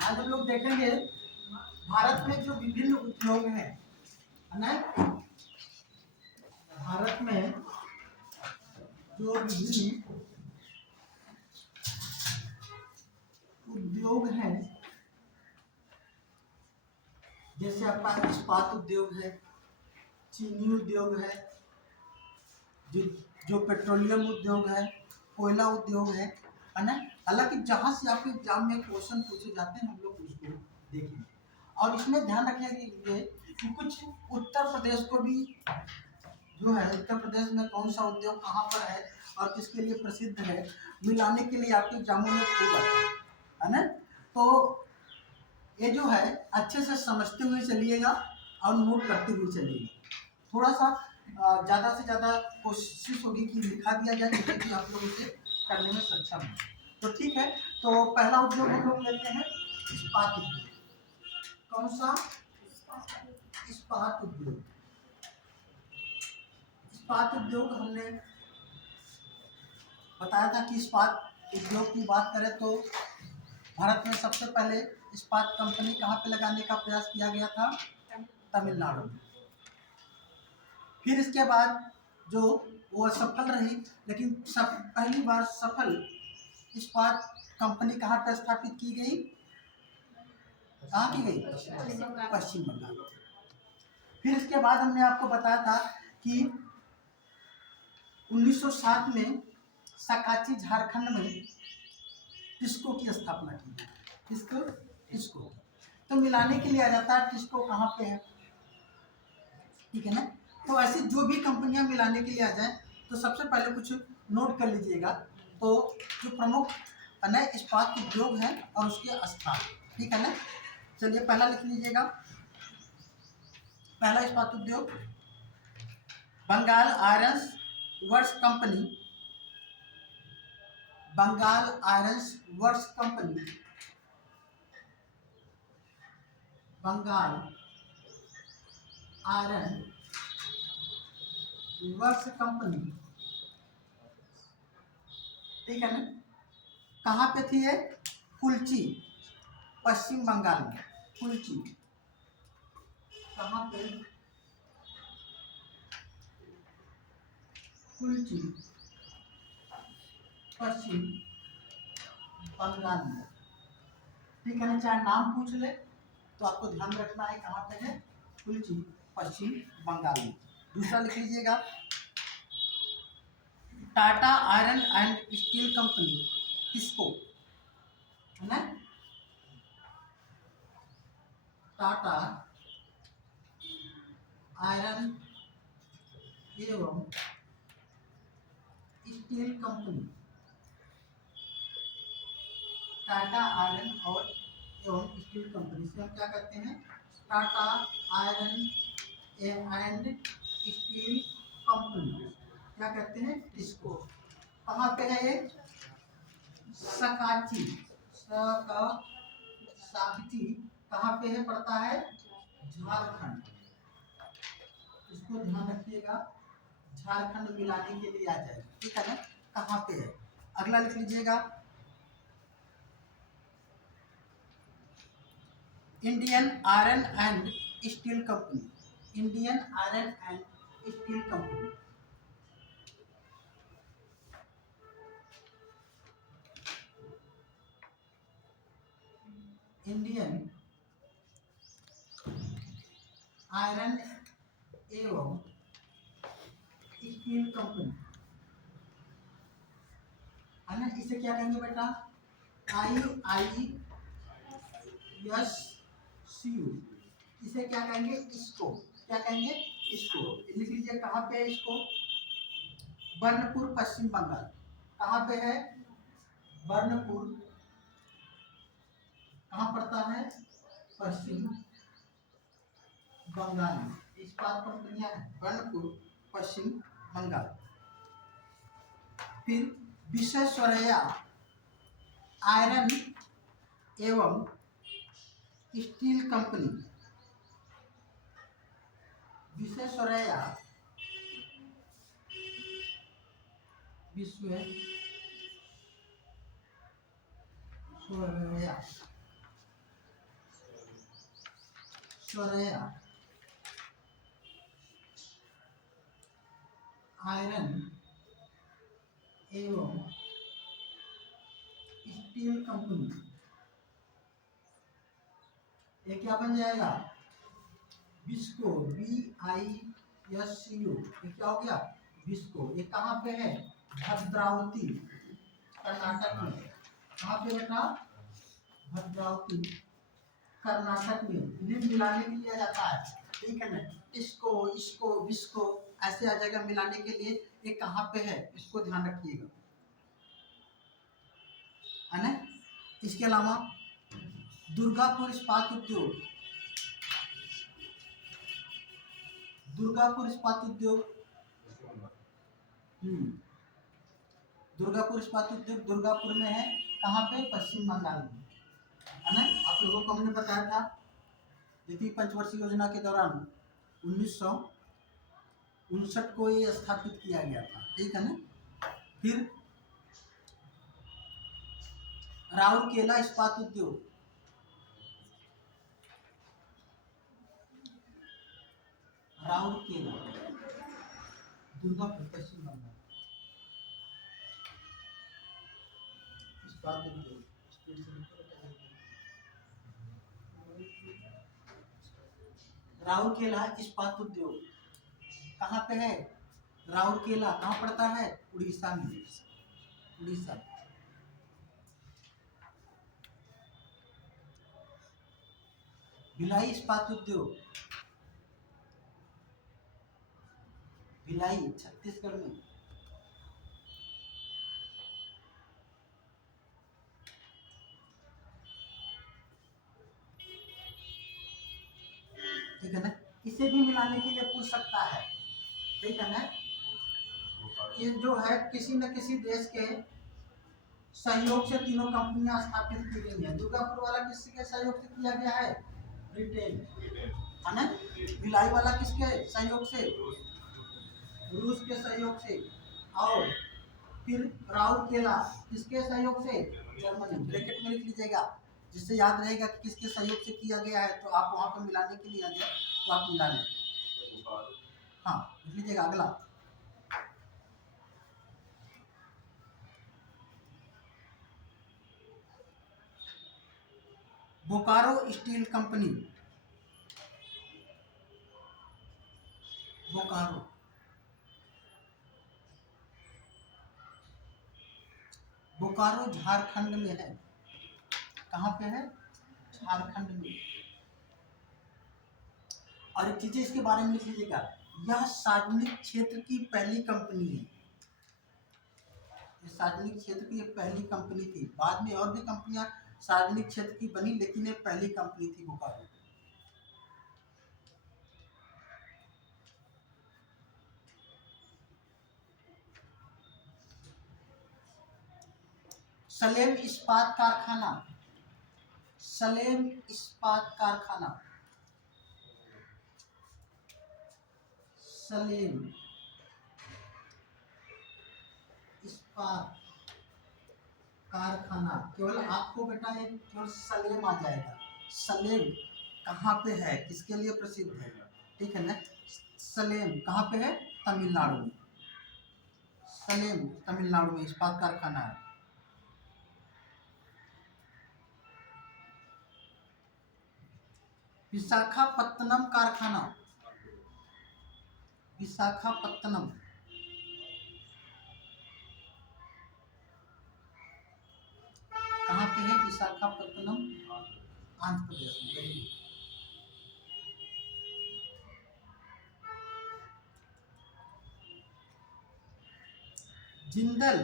आज हम लोग देखेंगे भारत में जो विभिन्न उद्योग हैं, है ना। भारत में जो विभिन्न उद्योग हैं, जैसे आपका इस्पात उद्योग है, चीनी उद्योग है, जो जो पेट्रोलियम उद्योग है, कोयला उद्योग है ना। हालांकि जहाँ से आपके एग्जाम में क्वेश्चन पूछे जाते हैं हम लोग उसको देखेंगे। और इसमें ध्यान रखिए कि कुछ उत्तर प्रदेश को भी जो है, उत्तर प्रदेश में कौन सा उद्योग कहाँ पर है और किसके लिए प्रसिद्ध है, मिलाने के लिए आपके एग्जामों में खूब आता है ना। तो ये जो है अच्छे से समझते हुए चलिएगा और नोट करते हुए चलिएगा। थोड़ा सा ज़्यादा से ज़्यादा कोशिश होगी कि लिखा दिया जाए जिससे कि आप लोग उसे करने में सक्षम हैं। तो ठीक है, तो पहला उद्योग हम लोग लेते हैं इस्पात उद्योग। कौन सा? इस्पात उद्योग। इस्पात उद्योग हमने बताया था कि इस्पात उद्योग की बात करें तो भारत में सबसे पहले इस्पात कंपनी कहाँ पे लगाने का प्रयास किया गया था? तमिलनाडु में। फिर इसके बाद जो वो असफल रही, लेकिन पहली बार सफल इस्पात कंपनी कहाँ पर स्थापित की गई? कहाँ की गई? पश्चिम बंगाल। फिर इसके बाद हमने आपको बताया था कि 1907 में सकाची झारखंड में टिस्को की स्थापना की गई। टिस्को तो मिलाने के लिए आ जाता है, टिस्को कहाँ पे है, ठीक है ना। तो ऐसी जो भी कंपनियां मिलाने के लिए आ जाए तो सबसे पहले कुछ नोट कर लीजिएगा। तो जो प्रमुख नए इस्पात उद्योग हैं और उसके स्थान, ठीक है ना। चलिए पहला लिख लीजिएगा। पहला इस्पात उद्योग Bengal iron works company. Bengal iron works company. Bengal iron works company, ठीक है ना। कहाँ पे थी ये? कुल्ची, पश्चिम बंगाल में। कुल्ची कहाँ पे? कुल्ची पश्चिम बंगाल में, ठीक है ना। चाहे नाम पूछ ले तो आपको ध्यान रखना है कहाँ पे है, कुल्ची पश्चिम बंगाल में। दूसरा लिख लीजिएगा Tata iron and steel company, किसको, है ना। टाटा आयरन एवं स्टील कंपनी। टाटा आयरन और एवं स्टील कंपनी से हम क्या कहते हैं? Tata iron and steel company, क्या कहते हैं इसको? कहाँ पे है ये? सकाची। सकाची कहाँ पे है, पड़ता है? झारखंड। इसको ध्यान रखिएगा, झारखंड मिलाने के लिए आ जाएगा, ठीक है ना। कहाँ पे है? अगला लिख लीजिएगा Indian iron and steel company. Indian iron and steel company, Indian iron एवं स्टील कंपनी, है ना। इसे क्या कहेंगे बेटा? IISCO। इसे क्या कहेंगे? इसको क्या कहेंगे? इसको लिख लीजिए। कहाँ पे है इसको? बर्नपुर, पश्चिम बंगाल। कहाँ पे है? बर्नपुर। कहाँ पड़ता है? पश्चिम बंगाल में। इस्पात कंपनियां हैं, बर्नपुर, पश्चिम बंगाल। फिर विश्वेश्वरैया आयरन एवं स्टील कंपनी। विश्वेश्वरैया विश्वेश्वरैया चौरया आयरन एवं स्टील कंपनी, ये क्या बन जाएगा? बिस्को, BISCO, ये क्या हो गया? बिस्को। ये कहाँ पे है? भद्रावती, कर्नाटक में। कहाँ पे बेटा? भद्रावती, कर्नाटक में। इन्हें मिलाने के लिए जाता है, ठीक है ना? इसको, इसको, बिस्को ऐसे आ जाएगा मिलाने के लिए। ये कहाँ पे है, इसको ध्यान रखिएगा, है ना? इसके अलावा दुर्गापुर इस्पात उद्योग, दुर्गापुर इस्पात उद्योग, दुर्गापुर इस्पात उद्योग दुर्गापुर में है। कहाँ पे? पश्चिम बंगाल में, है ना? आप लोगों को हमने बताया था द्वितीय पंचवर्षीय योजना के दौरान 1959 को ये स्थापित किया गया था, ठीक है ना? फिर राउरकेला इस्पात उद्योग, राउरकेला, दुर्गापुर, पश्चिम बंगाल, इस्पात उद्योग। राउरकेला इस्पात उद्योग कहाँ पे है? राउरकेला कहाँ पड़ता है? उड़ीसा में, उड़ीसा। भिलाई इस्पात उद्योग, भिलाई छत्तीसगढ़ में। ठीक है ना? इसे भी मिलाने के लिए पूछ सकता है, ठीक है ना? ये जो है किसी न किसी देश के सहयोग से तीनों कंपनियां स्थापित की गई हैं। दुर्गापुर वाला किसके सहयोग से किया गया है? ब्रिटेन, है ना? भिलाई वाला किसके सहयोग से? रूस के सहयोग से। और फिर राउरकेला किसके सहयोग से? जर्मनी। ब्रैकेट में लिख लीजिएगा, जिससे याद रहेगा कि किसके सहयोग से किया गया है। तो आप वहां पर मिलाने के लिए आ जाए तो आप मिला लें। हाँ, लिख लीजिएगा। अगला बोकारो स्टील कंपनी, बोकारो, बोकारो झारखंड में है। कहाँ पे है? झारखंड में। और एक चीज इसके बारे में लिख लीजिएगा, यह सार्वजनिक क्षेत्र की पहली कंपनी है। ये सार्वजनिक क्षेत्र की एक पहली कंपनी थी। बाद में और भी कंपनियां सार्वजनिक क्षेत्र की बनी, लेकिन ये पहली कंपनी थी बोकारो। सलेम इस्पात कारखाना, सलेम इस्पात कारखाना, सलेम इस्पात कारखाना। केवल आपको बेटा ये केवल सलेम आ जाएगा। सलेम कहाँ पे है, किसके लिए प्रसिद्ध है? ठीक है ना? सलेम कहाँ पे है? तमिलनाडु में। सलेम तमिलनाडु में इस्पात कारखाना है। विशाखापत्तनम कारखाना, विशाखापत्तनम, कहाँ पे है? विशाखापत्तनम, आंध्र प्रदेश में। जिंदल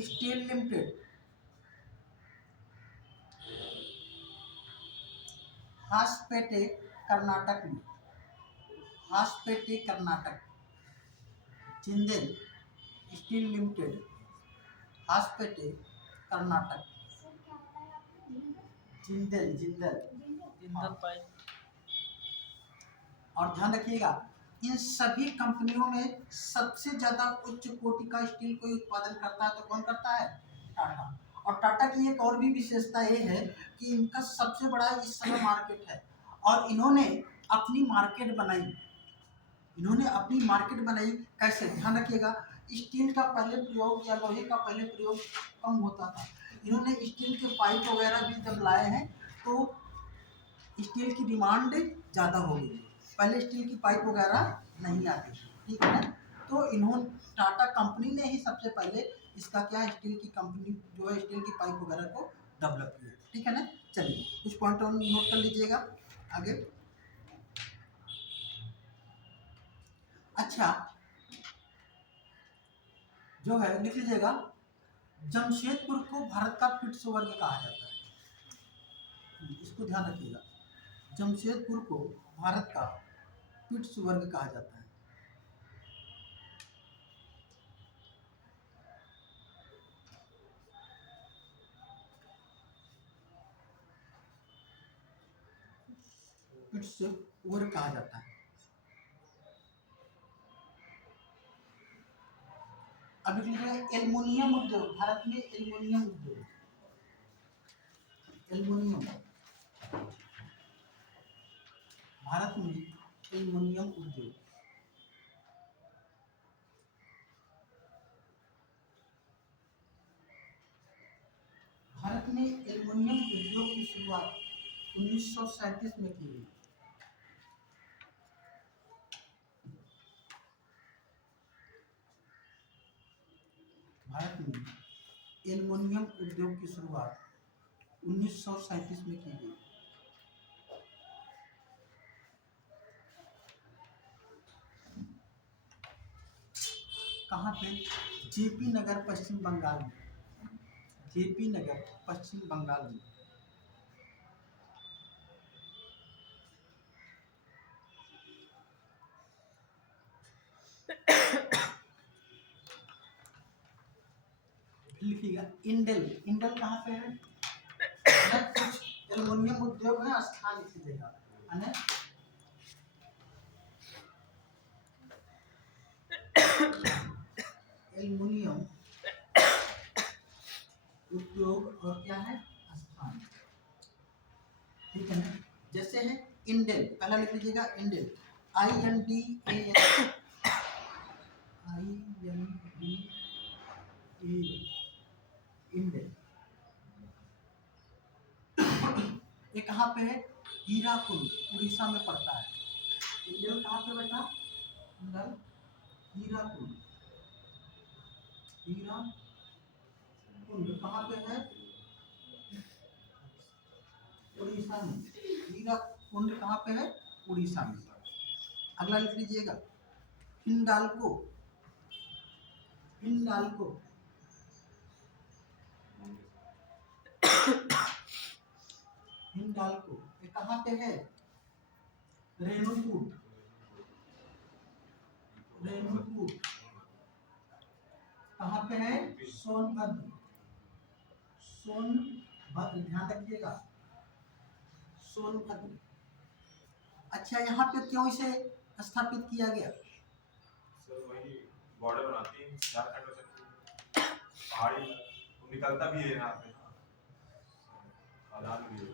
स्टील लिमिटेड, हासपेटे कर्नाटक में, Hosapete Karnataka. Jindal steel limited, Hosapete Karnataka. Jindal, Jindal, Jindal pipe. और ध्यान रखिएगा, इन सभी कंपनियों में सबसे ज्यादा उच्च कोटि का स्टील कोई उत्पादन करता है तो कौन करता है? टाटा। और टाटा की एक और भी विशेषता ये है कि इनका सबसे बड़ा इस समय मार्केट है, और इन्होंने अपनी मार्केट बनाई। इन्होंने अपनी मार्केट बनाई कैसे, ध्यान रखिएगा। स्टील का पहले प्रयोग या लोहे का पहले प्रयोग कम होता था। इन्होंने स्टील के पाइप वगैरह भी जब लाए हैं तो स्टील की डिमांड ज़्यादा हो गई। पहले स्टील की पाइप वगैरह नहीं आती थी, ठीक है ना। तो इन्होंने टाटा कंपनी ने ही सबसे पहले इसका क्या स्टील की कंपनी जो है स्टील की पाइप वगैरह को डेवलप किया, ठीक है ना। चलिए कुछ पॉइंट और नोट कर लीजिएगा आगे। अच्छा, जो है लिख लीजिएगा, जमशेदपुर को भारत का पिट्सबर्ग कहा जाता है। इसको ध्यान रखिएगा, जमशेदपुर को भारत का पिट्सबर्ग कहा जाता है। पिट्सबर्ग कहा जाता है। अब लिख लीजिएगा, एल्युमिनियम उद्योग, भारत में एल्युमिनियम उद्योग, एल्युमिनियम, भारत में एल्युमिनियम उद्योग। भारत में एल्युमिनियम उद्योग की शुरुआत 1937 में की गई। भारत में एल्युमिनियम उद्योग की शुरुआत 1937 में की गई। कहाँ पे? जेपी नगर, पश्चिम बंगाल में। जेपी नगर, पश्चिम बंगाल में। लिखिएगा इंडेल, इंडेल कहाँ पे है? कुछ एल्युमिनियम उद्योग है, स्थान लिख लीजिएगा, है ना। एल्युमिनियम उद्योग और क्या है, स्थान, ठीक है ना। जैसे है इंडेल, पहला लिख लीजिएगा इंडेल, INDAL, इंडेल। ये कहाँ पे है? हीराकुंड, उड़ीसा में पड़ता है। इंडेल कहाँ पे बेटा? इंडेल हीराकुंड, हीराकुंड कहाँ पे है? उड़ीसा में। हीराकुंड कहाँ पे है? उड़ीसा में। अगला लिख लीजिएगा, हिंडाल्को, हिंडाल्को, हिंडाल्को ये कहाँ पे है? रेणुकूट, रेणुकूट कहाँ पे है? सोनभद्र, सोनभद्र, ध्यान रखिएगा, सोनभद्र। अच्छा, यहाँ पे क्यों इसे स्थापित किया गया? सर वही बॉर्डर बनाती है झारखंड से, पहाड़ी निकलता भी है यहाँ पे, आदान भी है।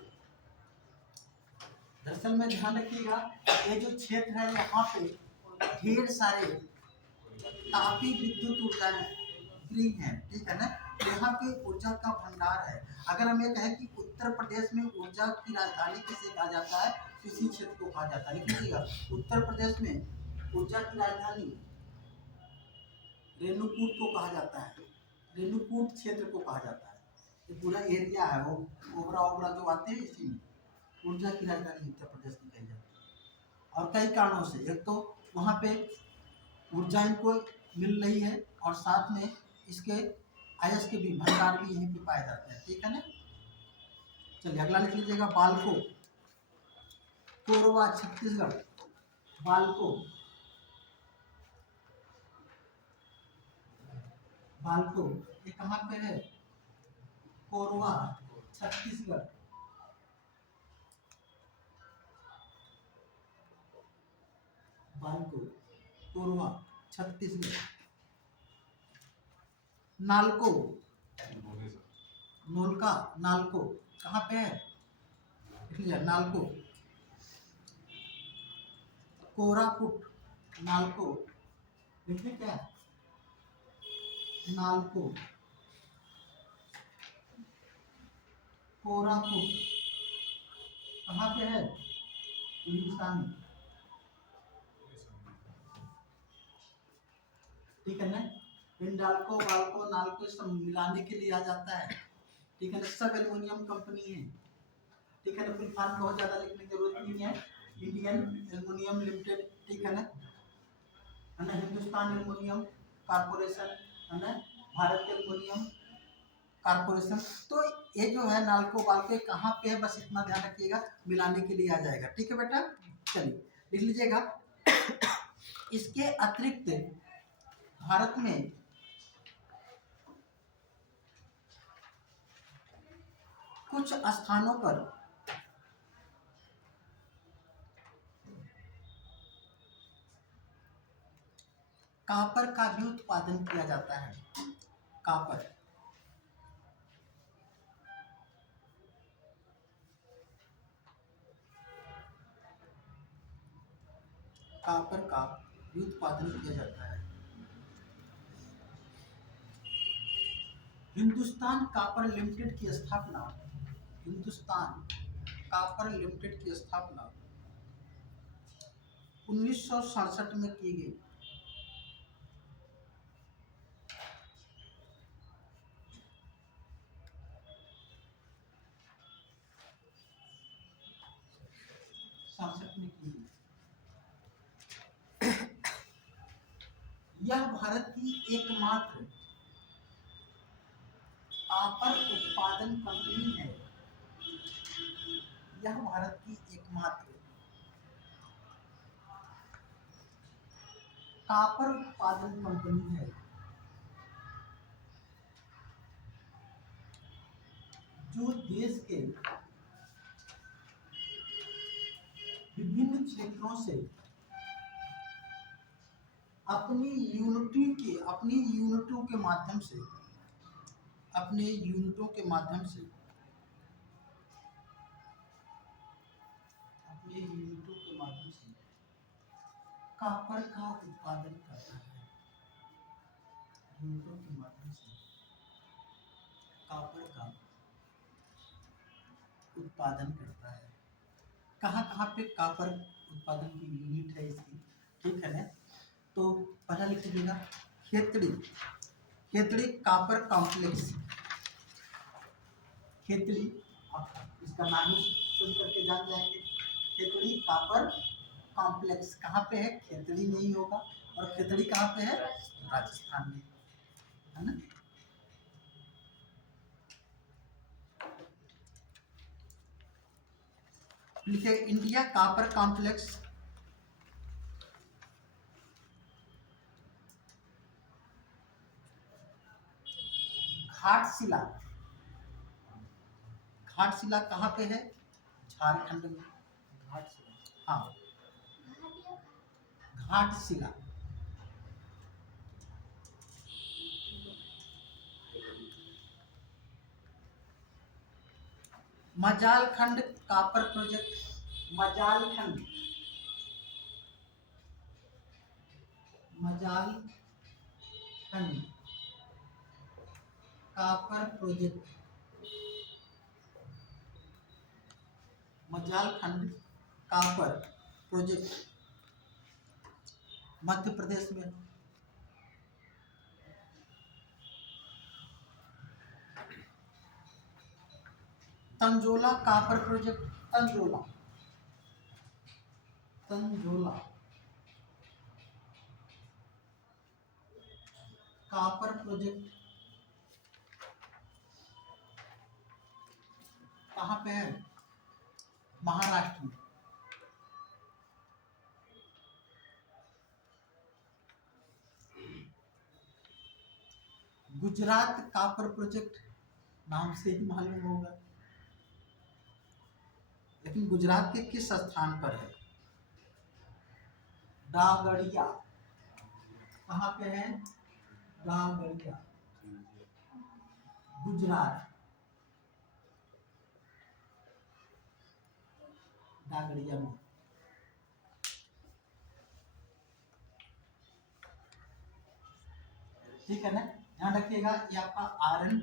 दरअसल में ध्यान रखिएगा, ये जो क्षेत्र है यहाँ पे ढेर सारे तापी विद्युत ऊर्जाएं गृह हैं, ठीक है ना। तो यहाँ पे ऊर्जा का भंडार है। अगर हम ये कहें कि उत्तर प्रदेश में ऊर्जा की राजधानी किसे कहा जाता है, तो इसी क्षेत्र को कहा जाता है। लिख लीजिएगा, उत्तर प्रदेश में ऊर्जा की राजधानी रेणुकूट को कहा जाता है, रेणुकूट क्षेत्र को कहा जाता है। ये पूरा एरिया है, वो ओबरा ओबरा जो आते हैं इसी में ऊर्जा की राजधानी उत्तर प्रदेश की कही जाती है। और कई कारणों से, एक तो वहाँ पे ऊर्जा इनको मिल रही है और साथ में इसके अयस्क के भी भंडार भी यहीं पे पाए जाते हैं, ठीक है ना। चलिए अगला लिख लीजिएगा, बालको, कोरबा छत्तीसगढ़, बालको, बालको ये कहाँ पे है? कोरबा छत्तीसगढ़, बालको कोरबा छत्तीसगढ़। नालको, नोलका, नालको कहाँ पे है? लिख लीजिए नालको। कोरापुट, नालको, लिखिए क्या है? नालको, कोरापुट कहाँ पे है? हिंदुस्तान में, ठीक है ना। हिंडाल्को, वाल्को, नाल्को सब मिलाने के लिए आ जाता है, ठीक है ना। सब एल्युमिनियम कंपनी है, ठीक है ना। फुल फॉर्म बहुत ज़्यादा लिखने की जरूरत नहीं है। इंडियन एल्युमिनियम लिमिटेड, ठीक है ना। हिंदुस्तान एल्युमिनियम कारपोरेशन, है ना। Bharat aluminium corporation. तो ये जो है नाल्को वाल्को कहाँ पे है, बस इतना ध्यान रखिएगा, मिलाने के लिए आ जाएगा, ठीक है बेटा। चलिए लिख लीजिएगा। इसके अतिरिक्त भारत में कुछ स्थानों पर कॉपर का भी उत्पादन किया जाता है। कॉपर, कॉपर का भी उत्पादन किया जाता है। हिंदुस्तान कॉपर लिमिटेड की स्थापना, हिंदुस्तान कॉपर लिमिटेड की स्थापना 1967 में की गई। में की गई। यह भारत की एकमात्र कॉपर उत्पादन कंपनी है। यह भारत की एकमात्र कॉपर उत्पादन कंपनी है जो देश के विभिन्न क्षेत्रों से अपनी यूनिटों के माध्यम से, अपने यूनिटों के माध्यम से, अपने यूनिटों के माध्यम से कॉपर का उत्पादन करता है। यूनिटों के माध्यम से कॉपर का उत्पादन करता है। कहाँ कहाँ पे कॉपर उत्पादन की यूनिट है इसकी, ठीक है ना। तो पहला लिख लीजिएगा खेतड़ी, खेतड़ी कॉपर कॉम्प्लेक्स। खेतड़ी, आप इसका नाम ही सुन करके जान जाएंगे। खेतड़ी कॉपर कॉम्प्लेक्स कहाँ पे है? खेतड़ी में ही होगा। और खेतड़ी कहाँ पे है? राजस्थान में, है ना। लिखे India copper complex Ghatshila, Ghatshila कहाँ पे है? झारखंड में। घाटशिला, हाँ, Ghatshila. Malajkhand copper project, Malajkhand, Malajkhand copper project, Malajkhand copper project Madhya Pradesh में। Tanjola copper project, Tanjola, Tanjola copper project कहाँ पे है? महाराष्ट्र में। गुजरात कॉपर प्रोजेक्ट नाम से ही मालूम होगा, लेकिन गुजरात के किस स्थान पर है? डागड़िया कहाँ पे है? डागड़िया, गुजरात। कांगड़िया में। ठीक है ना, ध्यान रखिएगा। ये आपका आयरन,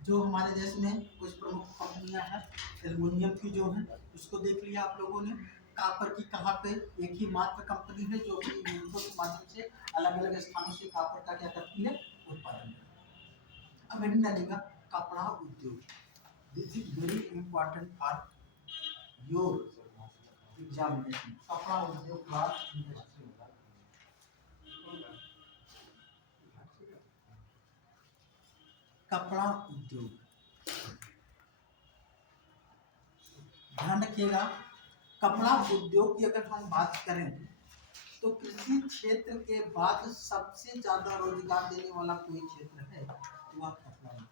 जो हमारे देश में कुछ प्रमुख कंपनियां हैं एल्युमिनियम की जो है, उसको देख लिया आप लोगों ने। कापर की कहाँ पे एक ही मात्र कंपनी है जो अपनी यूनिटों के माध्यम से अलग अलग स्थानों से कापर का क्या करती है, उत्पादन करती है। अब हेडिंग डालिएगा कपड़ा उद्योग। This is very important for your examination. कपड़ा उद्योग का इंडस्ट्री होगा। कपड़ा उद्योग, ध्यान रखिएगा। कपड़ा उद्योग की अगर हम बात करें तो कृषि क्षेत्र के बाद सबसे ज्यादा रोजगार देने वाला कोई क्षेत्र है तो वह कपड़ा उद्योग।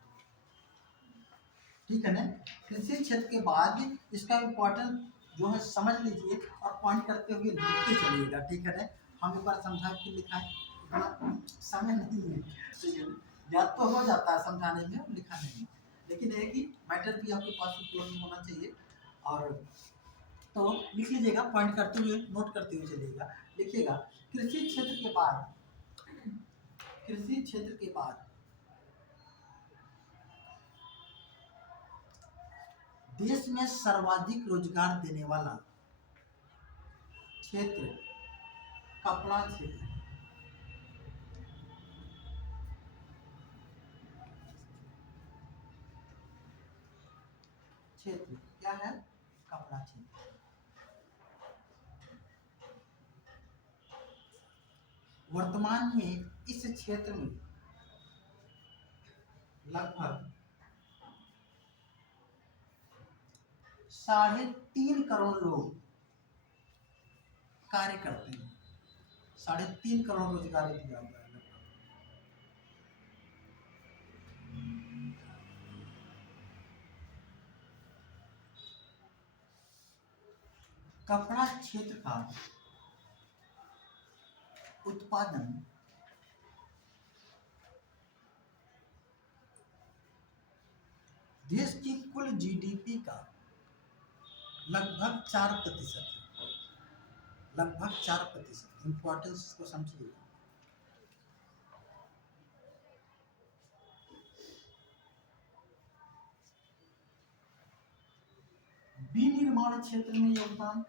ठीक है ना, कृषि क्षेत्र के बाद इसका इम्पोर्टेंस जो है समझ लीजिए और पॉइंट करते हुए लिखते चलिएगा। ठीक है ना, हम एक बार समझा के लिखा है, इतना समय नहीं है, ठीक है ना, याद तो हो जाता है समझाने में, लिखा नहीं, लेकिन एक ही मैटर भी आपके पास उपलब्ध होना चाहिए। और तो लिख लीजिएगा, पॉइंट करते हुए नोट करते हुए चलिएगा। लिखिएगा कृषि क्षेत्र के बाद, कृषि क्षेत्र के बाद देश में सर्वाधिक रोजगार देने वाला क्षेत्र कपड़ा क्षेत्र। क्षेत्र क्या है, कपड़ा क्षेत्र। वर्तमान में इस क्षेत्र में लगभग 3.5 करोड़ लोग कार्य करते हैं। 3.5 करोड़ रोजगार दिया हुआ है। कपड़ा क्षेत्र का उत्पादन देश की कुल जीडीपी का लगभग 4% है। लगभग 4%। इंपॉर्टेंस को समझिएगा। विनिर्माण क्षेत्र में योगदान,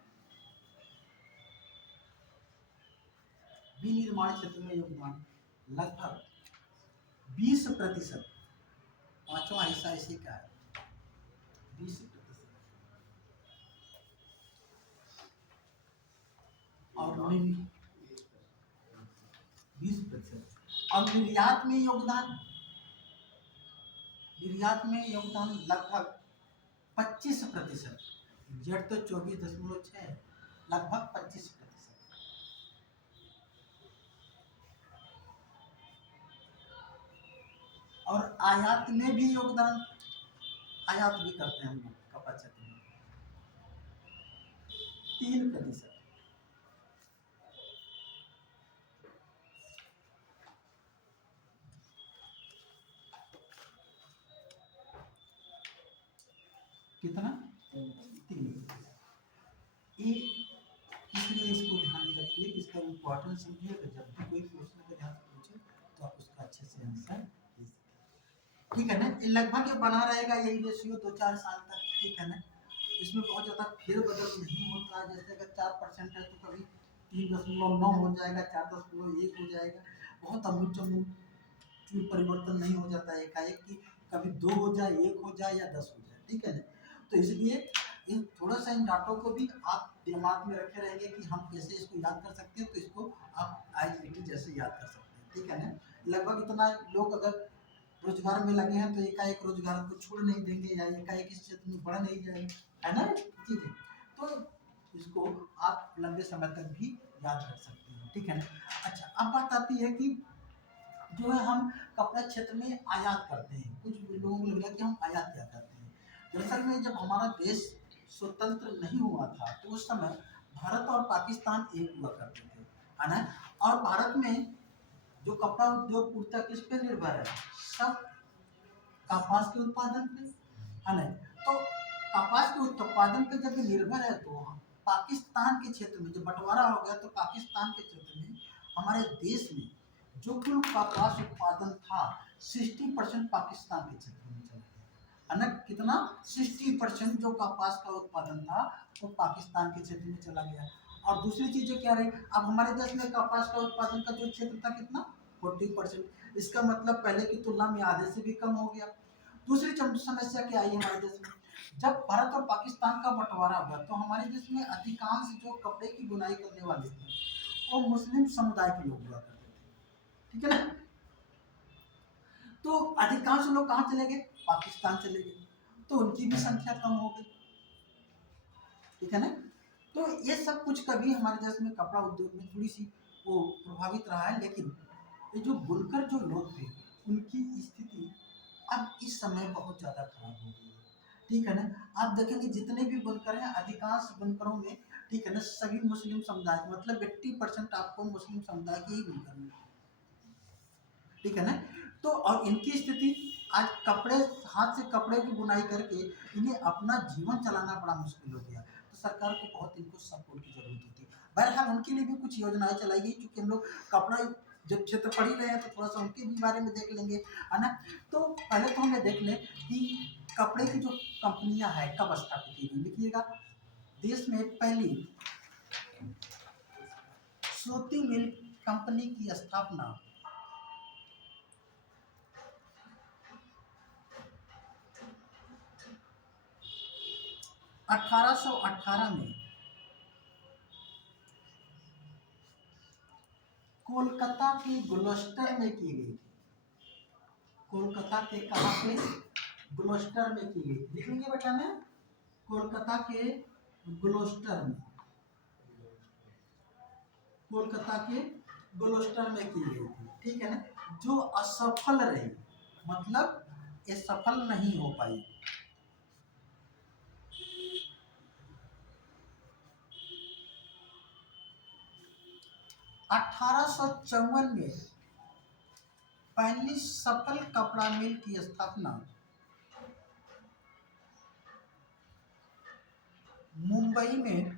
विनिर्माण क्षेत्र में योगदान लगभग 20%। पांचवा हिस्सा इसी का है, 20%। और 20%। और निर्यात में योगदान, निर्यात में योगदान लगभग 25%। जेड तो 24.6, लगभग 25%। और आयात में भी योगदान, आयात भी करते हैं हम लोग कपड़ा क्षेत्र में 3%। कितना, 3%। ये इसलिए इसको ध्यान रखिए, इसका इम्पोर्टेंस समझिएगा। जब भी कोई क्वेश्चन अगर ध्यान से पूछे तो आप उसका अच्छे से आंसर दे सकते। ठीक है ना, ये लगभग ये बना रहेगा यही रेशियो 2-4 साल तक। ठीक है ना, इसमें बहुत ज़्यादा फेरबदल नहीं होता है। जैसे अगर 4% है तो कभी 3.9 हो जाएगा, 4.1 हो जाएगा। बहुत अमूल चूल परिवर्तन नहीं हो जाता है एकाएक कि कभी 2 हो जाए, 1 हो जाए या 10 हो जाए। ठीक है ना, तो इसलिए इन थोड़ा सा इन डाटों को भी आप दिमाग में रखे रहेंगे कि हम कैसे इसको याद कर सकते हैं। तो इसको आप आईजीटी जैसे याद कर सकते हैं। ठीक है ना, लगभग इतना लोग अगर रोजगार में लगे हैं तो एकाएक रोजगार को छोड़ नहीं देंगे या एकाएक इस क्षेत्र में बढ़ नहीं जाएंगे, है ना चीजें। तो इसको आप लंबे समय तक भी याद रख सकते हैं। ठीक है ना, अच्छा अब बात आती है कि जो है हम कपड़ा क्षेत्र में आयात करते हैं। कुछ लोगों को लग रहा है कि हम आयात क्या करते हैं। दरअसल में जब हमारा देश स्वतंत्र नहीं हुआ था तो उस समय भारत और पाकिस्तान एक हुआ करते थे, है ना। और भारत में जो कपड़ा उद्योग पूर्णतः किस पे निर्भर है, सब कपास के उत्पादन पे, है ना। तो कपास के उत्पादन पे जब निर्भर है तो पाकिस्तान के क्षेत्र में जब बंटवारा हो गया तो पाकिस्तान के क्षेत्र में हमारे देश में जो कुल कपास उत्पादन था 60% पाकिस्तान के क्षेत्र में चला गया। है ना, कितना 60% जो कपास का उत्पादन था वो पाकिस्तान के क्षेत्र में चला गया। और दूसरी चीजें क्या रही, अब हमारे देश में कपास का उत्पादन का जो क्षेत्र था कितना 40%। इसका मतलब पहले की तुलना में आधे से भी कम हो गया। दूसरी समस्या क्या आई हमारे देश में, जब भारत और पाकिस्तान का बंटवारा हुआ तो हमारे देश में अधिकांश जो कपड़े की बुनाई करने वाले थे वो मुस्लिम समुदाय के लोग हुआ करते थे, ठीक है ना। तो अधिकांश लोग कहाँ चले गए, पाकिस्तान चले गए, तो उनकी भी संख्या कम हो गई, ठीक है ना। तो ये सब कुछ कभी हमारे देश में कपड़ा उद्योग में थोड़ी सी वो प्रभावित रहा है, लेकिन ये जो बुनकर जो लोग थे उनकी स्थिति अब इस समय बहुत ज़्यादा खराब हो गई है, ठीक है ना। आप देखेंगे जितने भी बुनकर हैं अधिकांश बुनकरों में, ठीक है ना, सभी मुस्लिम समुदाय, मतलब 80% आपको मुस्लिम समुदाय के ही बुनकर मिलेंगे, ठीक है ना। तो और इनकी स्थिति आज कपड़े, हाथ से कपड़े की बुनाई करके इन्हें अपना जीवन चलाना बड़ा मुश्किल हो गया। तो सरकार को बहुत इनको सपोर्ट की जरूरत होती है। बहरहाल उनके लिए भी कुछ योजनाएं चलाई गई, क्योंकि हम लोग कपड़ा जब क्षेत्र पढ़ ही रहे हैं तो थोड़ा सा उनके भी बारे में देख लेंगे, है ना। तो पहले तो हमें देख लें कि कपड़े की जो कंपनियां हैं कब स्थापित की गई। लिखिएगा, देश में पहली सूती मिल कंपनी की स्थापना 1818 में कोलकाता के ग्लौस्टर में की गई थी। कोलकाता के कहाँ पे, ग्लौस्टर में की गई। लिखेंगे बेटा में, कोलकाता के ग्लौस्टर में, कोलकाता के ग्लौस्टर में की गई थी, ठीक है ना। जो असफल रही, मतलब ये सफल नहीं हो पाई। 1854 में पहली सफल कपड़ा मिल की स्थापना मुंबई में,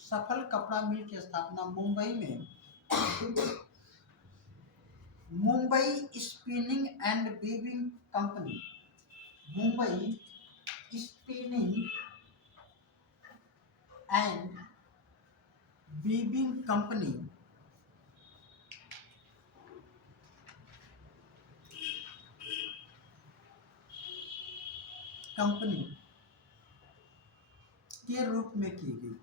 सफल कपड़ा मिल की स्थापना मुंबई में Mumbai spinning and weaving company, Mumbai spinning and weaving company के रूप में की गई।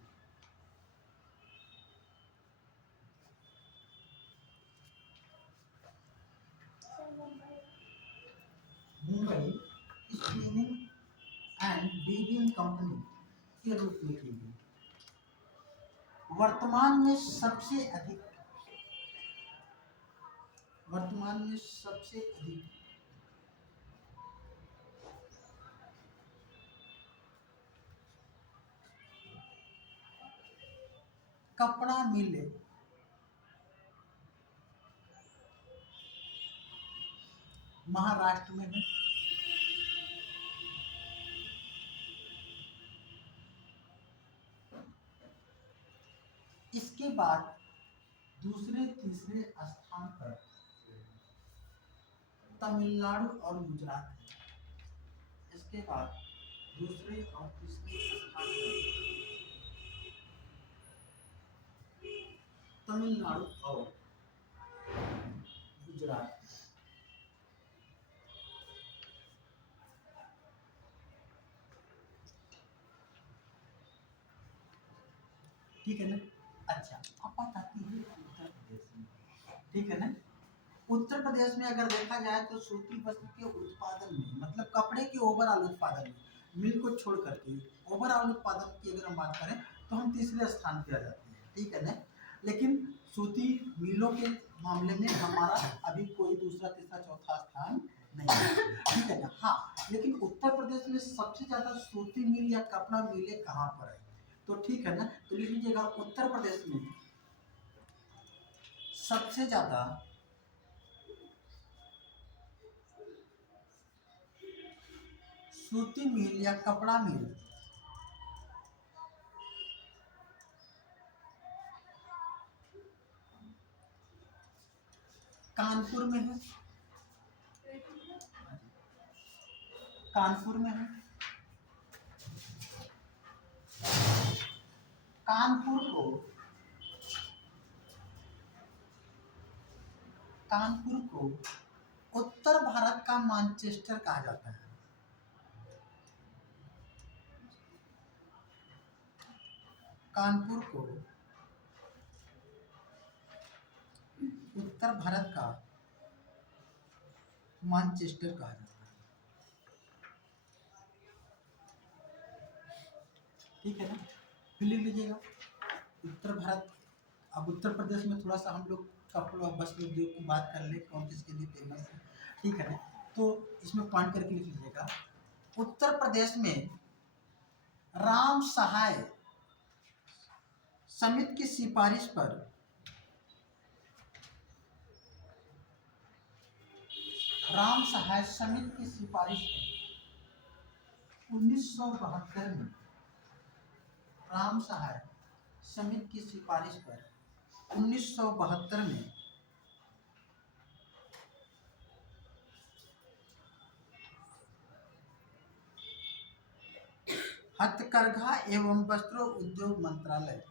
Mumbai spinning and weaving company के रूप में की गई। वर्तमान में सबसे अधिक कपड़ा मिले महाराष्ट्र में है। इसके बाद दूसरे तीसरे स्थान पर तमिलनाडु और गुजरात है। इसके बाद दूसरे और तीसरे स्थान पर तमिलनाडु और गुजरात। ठीक है ना। अच्छा, अब बात आती है उत्तर प्रदेश में, ठीक है ना। उत्तर प्रदेश में अगर देखा जाए तो सूती वस्त्र के उत्पादन में, मतलब कपड़े के ओवरऑल उत्पादन में, मिल को छोड़ करके ओवरऑल उत्पादन की अगर हम बात करें तो हम तीसरे स्थान पे आ जाते हैं, ठीक है ना। लेकिन सूती मिलों के मामले में हमारा अभी कोई दूसरा तीसरा चौथा स्थान नहीं है, ठीक है ना। हाँ, लेकिन उत्तर प्रदेश में सबसे ज्यादा सूती मिल या कपड़ा मिलें कहाँ पर है, तो ठीक है ना। तो लिख लीजिएगा, उत्तर प्रदेश में सबसे ज्यादा सूती मिल या कपड़ा मिल कानपुर में है, कानपुर में है। कानपुर को उत्तर भारत का मैनचेस्टर कहा जाता है। कानपुर को उत्तर भारत का मैनचेस्टर कहा जाता है। ठीक है ना, फिर लिख लीजिएगा उत्तर भारत। अब उत्तर प्रदेश में थोड़ा सा हम लोग कपड़ा वस्त्र उद्योग की बात कर ले, कौन किसके लिए फेमस है। ठीक है ना, तो इसमें पॉइंट करके लिख लीजिएगा। उत्तर प्रदेश में राम सहाय समिति की सिफारिश पर राम सहाय समिति की सिफारिश पर 1972 में राम सहाय समिति की सिफारिश पर 1972 में हथकरघा एवं वस्त्र उद्योग मंत्रालय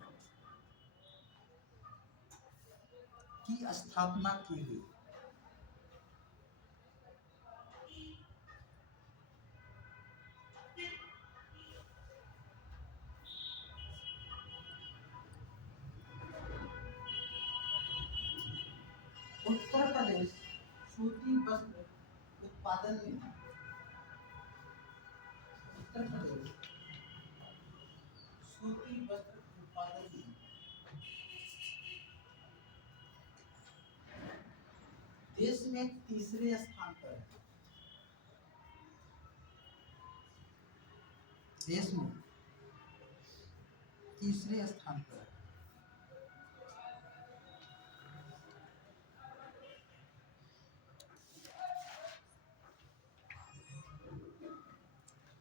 की स्थापना की गई। उत्तर प्रदेश सूती वस्त्र उत्पादन में उत्तर प्रदेश सूती वस्त्र उत्पादन में देश में तीसरे स्थान पर है। देश में तीसरे स्थान पर है।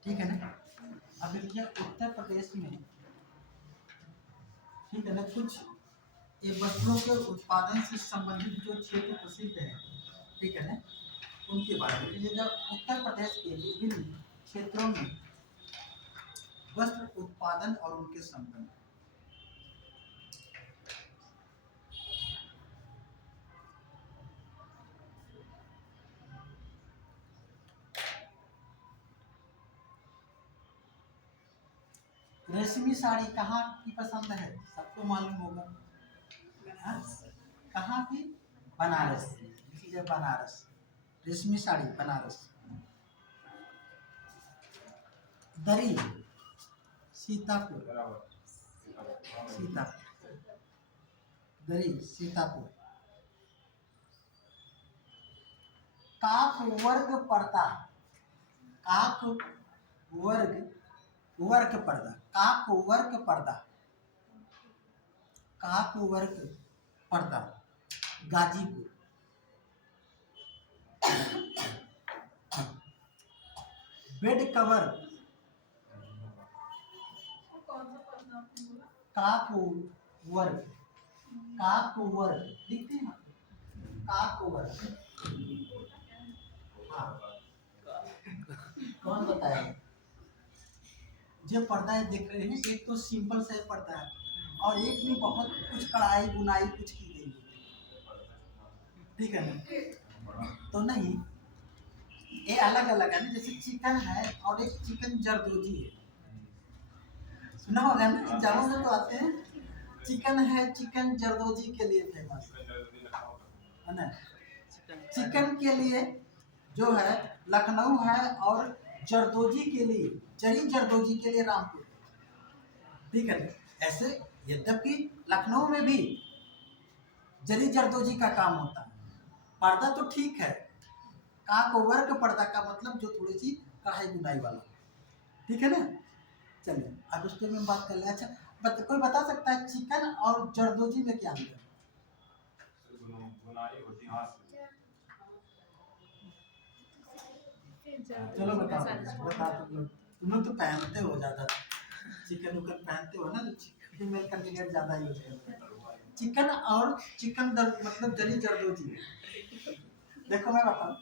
ठीक है ना, अब देखिए उत्तर प्रदेश में, ठीक है ना, कुछ ये वस्त्रों के उत्पादन से संबंधित जो क्षेत्र प्रसिद्ध है, ठीक है ना, उनके बारे में लीजिएगा। उत्तर प्रदेश के विभिन्न क्षेत्रों में वस्त्र उत्पादन और उनके संबंध। रेशमी साड़ी कहाँ की पसंद है, सबको मालूम होगा। हाँ? कहाँ की? बनारस। देखिए बनारस, रेशमी साड़ी बनारस। दरी सीतापुर, सीतापुर, दरी सीतापुर। काक वर्ग पर्दा, काक वर्ग पर्दा, काक वर्ग पर्दा, काक वर्ग पर्दा गाजीपुर। बेड कवर काक वर्ग, काक वर्ग लिखते हैं, काक वर्ग। हाँ, कौन बताया? जो पर्दा है देख रहे हैं, एक तो सिंपल सा पर्दा है और एक में बहुत कुछ कढ़ाई बुनाई कुछ की गई है। ठीक है ना, तो नहीं, ये अलग अलग है ना, जैसे चिकन है और एक चिकन जरदोजी है, सुना होगा ना, एग्जामों में तो आते हैं। चिकन है, चिकन जरदोजी के लिए फेमस है ना, चिकन के लिए जो है लखनऊ है और जरदोजी के लिए, जरी जरदोजी के लिए रामपुर। ठीक है, ऐसे यद्यपि लखनऊ में भी जरी जरदोजी का काम होता है। पर्दा तो ठीक है, काक वर्ग पर्दा का मतलब जो थोड़ी सी कढ़ाई बुनाई वाला। ठीक है ना, चलिए अब उस पर में बात कर ले। अच्छा कोई बता सकता है चिकन और जरदोजी में क्या अंतर है? चलो बताओ, बता तुम लोग तो पहनते हो ज्यादा, चिकन उकन पहनते हो ना, तो फीमेल कैंडिडेट ज्यादा यूज करते हैं। चिकन और चिकन मतलब जरी जरदोजी देखो मैं बताऊँ,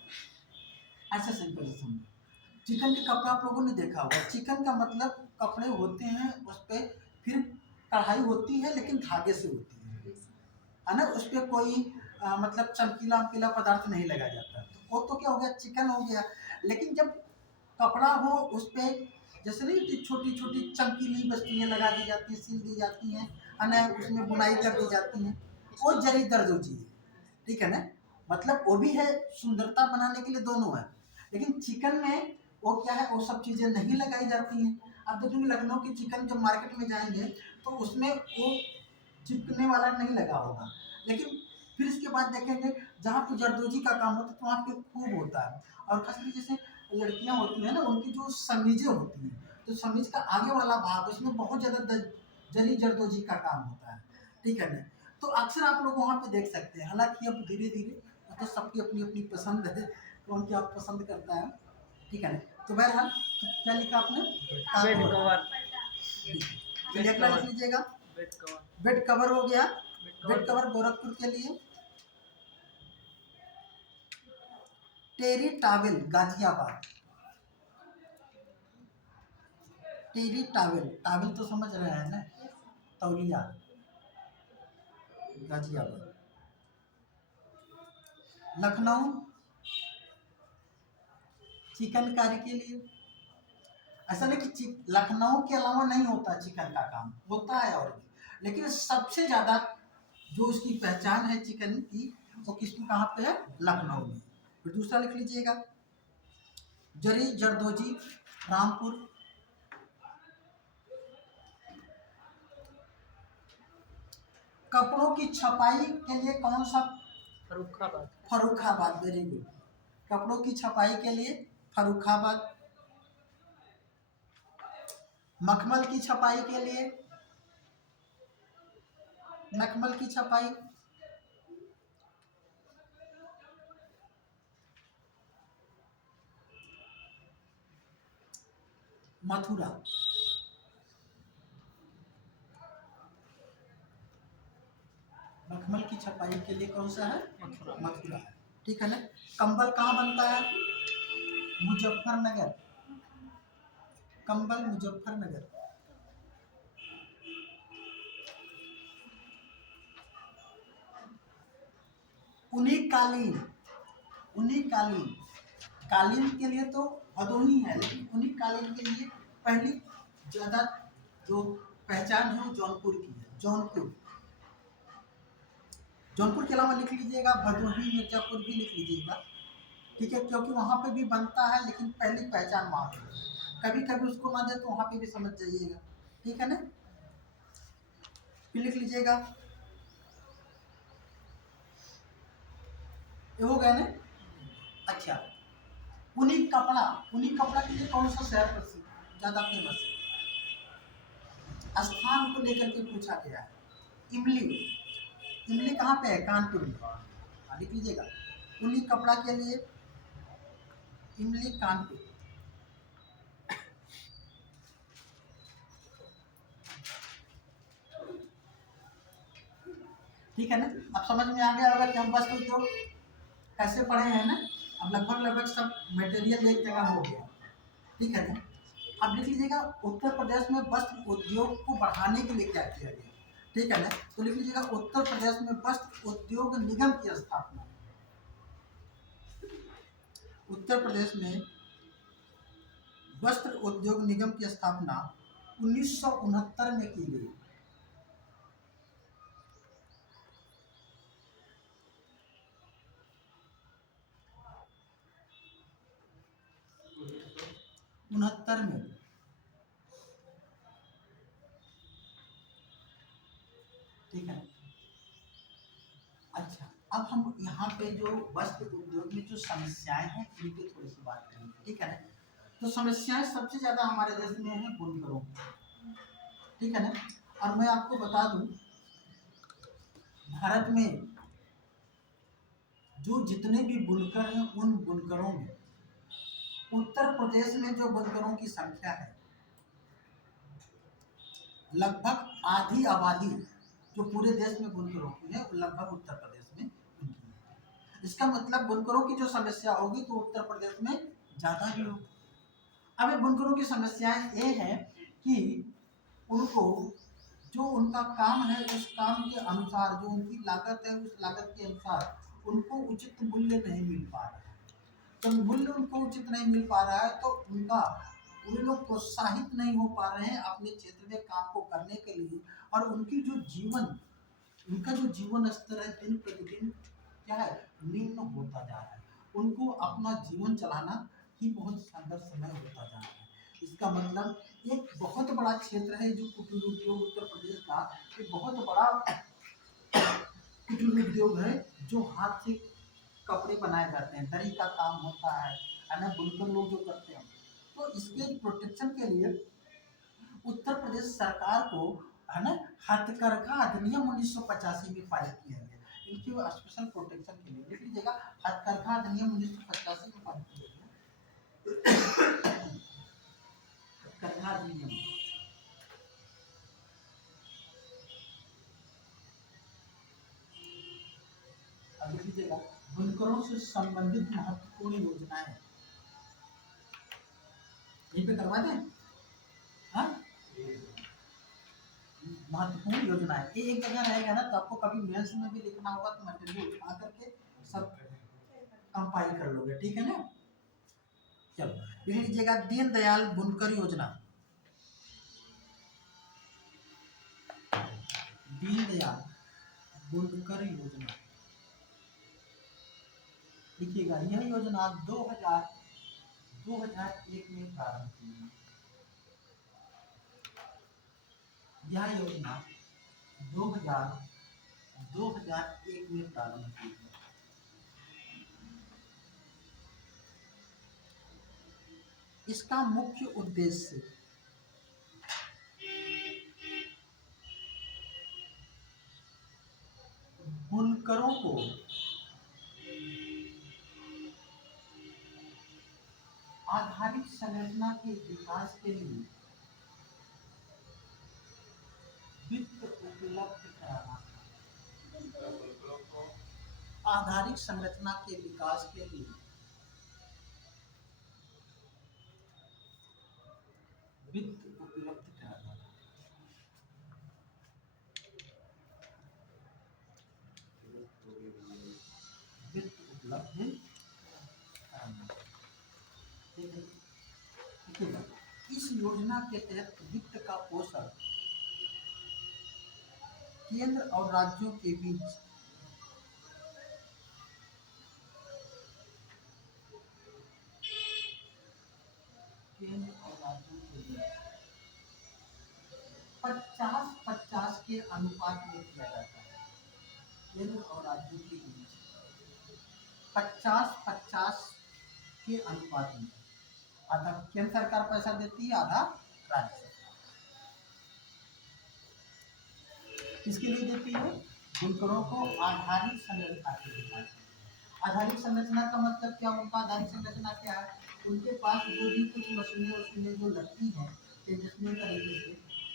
ऐसे सिंपल से समझो। चिकन के कपड़ा आप लोगों ने देखा होगा, चिकन का मतलब कपड़े होते हैं, उस पे फिर कढ़ाई होती है लेकिन धागे से होती है ना, उस पे कोई मतलब चमकीला वमकीला पदार्थ नहीं लगाया जाता। तो वो तो क्या हो गया, चिकन हो गया। लेकिन जब कपड़ा हो उस पे जैसे नहीं होती, छोटी छोटी चमकीली वस्तुएं लगा दी जाती हैं, सिल दी जाती हैं, है ना, उसमें बुनाई कर दी जाती हैं, वो जरी दर्दोजी है, ठीक है ना। मतलब वो भी है, सुंदरता बनाने के लिए दोनों है। लेकिन चिकन में वो क्या है, वो सब चीज़ें नहीं लगाई जाती हैं। अब देखेंगे लखनऊ की चिकन जब मार्केट में जाएंगे तो उसमें वो चिपकने वाला नहीं लगा होगा। लेकिन फिर इसके बाद देखेंगे जहाँ पे जरदोजी का काम होता है तो वहाँ पे खूब होता है। और खासकर जैसे लड़कियाँ होती हैं ना, उनकी जो समीजें होती हैं, तो समीज का आगे वाला भाग उसमें बहुत ज़्यादा जरी जरदोजी का काम होता है, ठीक है ना। तो अक्सर आप लोग वहाँ पे देख सकते हैं। हालांकि अब धीरे धीरे तो सबकी अपनी अपनी पसंद है, कौन क्या पसंद करता है, ठीक है ना। तो बहरहाल तो क्या लिखा आपने, बेड कवर, चलिए अगला लिख लीजिएगा। बेड कवर, बेड कवर हो गया। बेड कवर गोरखपुर के लिए। टेरी टावल गाजियाबाद। टेरी टावल, टावल तो समझ रहे हैं ना, तौलिया, गाजियाबाद। लखनऊ चिकनकारी के लिए। ऐसा नहीं कि लखनऊ के अलावा नहीं होता चिकन का काम, होता है और भी। लेकिन सबसे ज़्यादा जो उसकी पहचान है चिकन की, वो किसमें कहाँ पे है, लखनऊ में। फिर दूसरा लिख लीजिएगा, जरी जरदोजी रामपुर। कपड़ों की छपाई के लिए कौन सा, फर्रुखाबाद, फर्रुखाबाद, वेरी गुड। कपड़ों की छपाई के लिए फर्रुखाबाद। मखमल की छपाई के लिए, मखमल की छपाई मथुरा। मखमल की छपाई के लिए कौन सा है, मथुरा, मथुरा है, ठीक है ना। कंबल कहाँ बनता है, मुजफ्फरनगर। कंबल मुजफ्फरनगर। ऊनी कालीन, ऊनी कालीन, कालीन के लिए तो भदोही है, लेकिन ऊनी कालीन के लिए पहली ज़्यादा जो पहचान है वो जौनपुर की है। जौनपुर, जौनपुर के अलावा लिख लीजिएगा भदोही, मिर्जापुर भी लिख लीजिएगा, ठीक है, क्योंकि वहाँ पे भी बनता है लेकिन पहली पहचान वहाँ पे है। कभी कभी उसको ना दे तो वहाँ पे भी समझ जाइएगा, ठीक है ना। फिर लिख लीजिएगा, ये हो गया ना। अच्छा, ऊनी कपड़ा, ऊनी कपड़ा के लिए कौन सा शहर प्रसिद्ध, ज़्यादा फेमस है, स्थान को लेकर के पूछा गया है। इमली, इमली कहाँ पे है, कानपुर में। हाँ, लिख लीजिएगा, ऊनी कपड़ा के लिए इमली कानपुर। ठीक है ना। अब समझ में आ गया होगा कि हम वस्त्र उद्योग कैसे पढ़े हैं ना। अब लगभग लगभग सब मटेरियल एक जगह हो गया, ठीक है ना। अब लिख लीजिएगा उत्तर प्रदेश में वस्त्र उद्योग को बढ़ाने के लिए क्या किया गया, ठीक है ना। तो लिख लीजिएगा उत्तर प्रदेश में वस्त्र उद्योग निगम की स्थापना। उत्तर प्रदेश में वस्त्र उद्योग निगम की स्थापना 1969 में की गई। उनहत्तर में, ठीक है। अच्छा, अब हम यहाँ पे जो वस्त्र उद्योग में जो समस्याएं हैं उन पे थोड़ी सी बात करेंगे, ठीक है ना। तो समस्याएं सबसे ज्यादा हमारे देश में है बुनकरों, ठीक है ना। और मैं आपको बता दूं, भारत में जो जितने भी बुनकर हैं उन बुनकरों में उत्तर प्रदेश में जो बुनकरों की संख्या है, लगभग आधी आबादी जो पूरे देश में बुनकरों की है, वो लगभग उत्तर प्रदेश में उनकी है। इसका मतलब बुनकरों की जो समस्या होगी तो उत्तर प्रदेश में ज़्यादा भी होगी। अब ये बुनकरों की समस्याएं ये है कि उनको जो उनका काम है उस काम के अनुसार जो उनकी लागत है उस लागत के अनुसार उनको उचित मूल्य नहीं मिल पा रहा है। जब मूल्य उनको उचित नहीं मिल पा रहा है तो वे लोग प्रोत्साहित नहीं हो पा रहे हैं अपने क्षेत्र में काम को करने के लिए, और उनका जो जीवन स्तर है दिन प्रतिदिन क्या है, निम्न होता जा रहा है। उनको अपना जीवन चलाना ही बहुत संघर्षमय होता जा रहा है। इसका मतलब एक बहुत बड़ा क्षेत्र है जो कुटीर उद्योग उत्तर प्रदेश का, एक बहुत बड़ा कुटीर उद्योग है जो हाथ से कपड़े बनाए जाते हैं, दरी का काम होता है ना, बुनकर लोग जो करते हैं। तो इसके प्रोटेक्शन के लिए उत्तर प्रदेश सरकार को है ना हथकरघा अधिनियम 1985 में पारित किया गया, इनकी स्पेशल प्रोटेक्शन के लिए। लिख लीजिएगा, हथकरघा अधिनियम 1985 में पारित किया गया। हथकरघा अधिनियम अब लिख लीजिएगा, बुनकरों से संबंधित महत्वपूर्ण योजनाएं यहीं पे करवा दें। हाँ, महत्वपूर्ण योजनाएं ये एक जगह रहेगा ना, तो आपको कभी मेंस में भी लिखना होगा तो मटेरियल उठा करके सब कंपाइल कर लोगे, ठीक है ना। चलो लिख लीजिएगा, दीनदयाल बुनकर योजना, दीनदयाल बुनकर योजना लिखिएगा। यह योजना 2001 में प्रारंभ की गई। यह योजना 2001 में प्रारंभ की गई। इसका मुख्य उद्देश्य बुनकरों को आधारिक संरचना के विकास के लिए वित्त उपलब्ध कराना। आधारिक संरचना के विकास के लिए वित्त उपलब्ध कराना। वित्त उपलब्ध कराना, ठीक है। देखिएगा, इस योजना के तहत वित्त का पोषण केंद्र और राज्यों के बीच केंद्र और राज्यों के बीच 50-50 के अनुपात में किया जाता है। केंद्र और राज्यों के बीच 50-50 के अनुपात में, आधा केंद्र सरकार पैसा देती है, आधा राज्य सरकार। किसके लिए देती है? बुनकरों को आधारिक संरचना के विकास। आधारिक संरचना का मतलब क्या? उनका आधारिक संरचना क्या है? उनके पास जो भी कुछ मशीनें जो लगती हैं इंडस्ट्रियल तरीके से,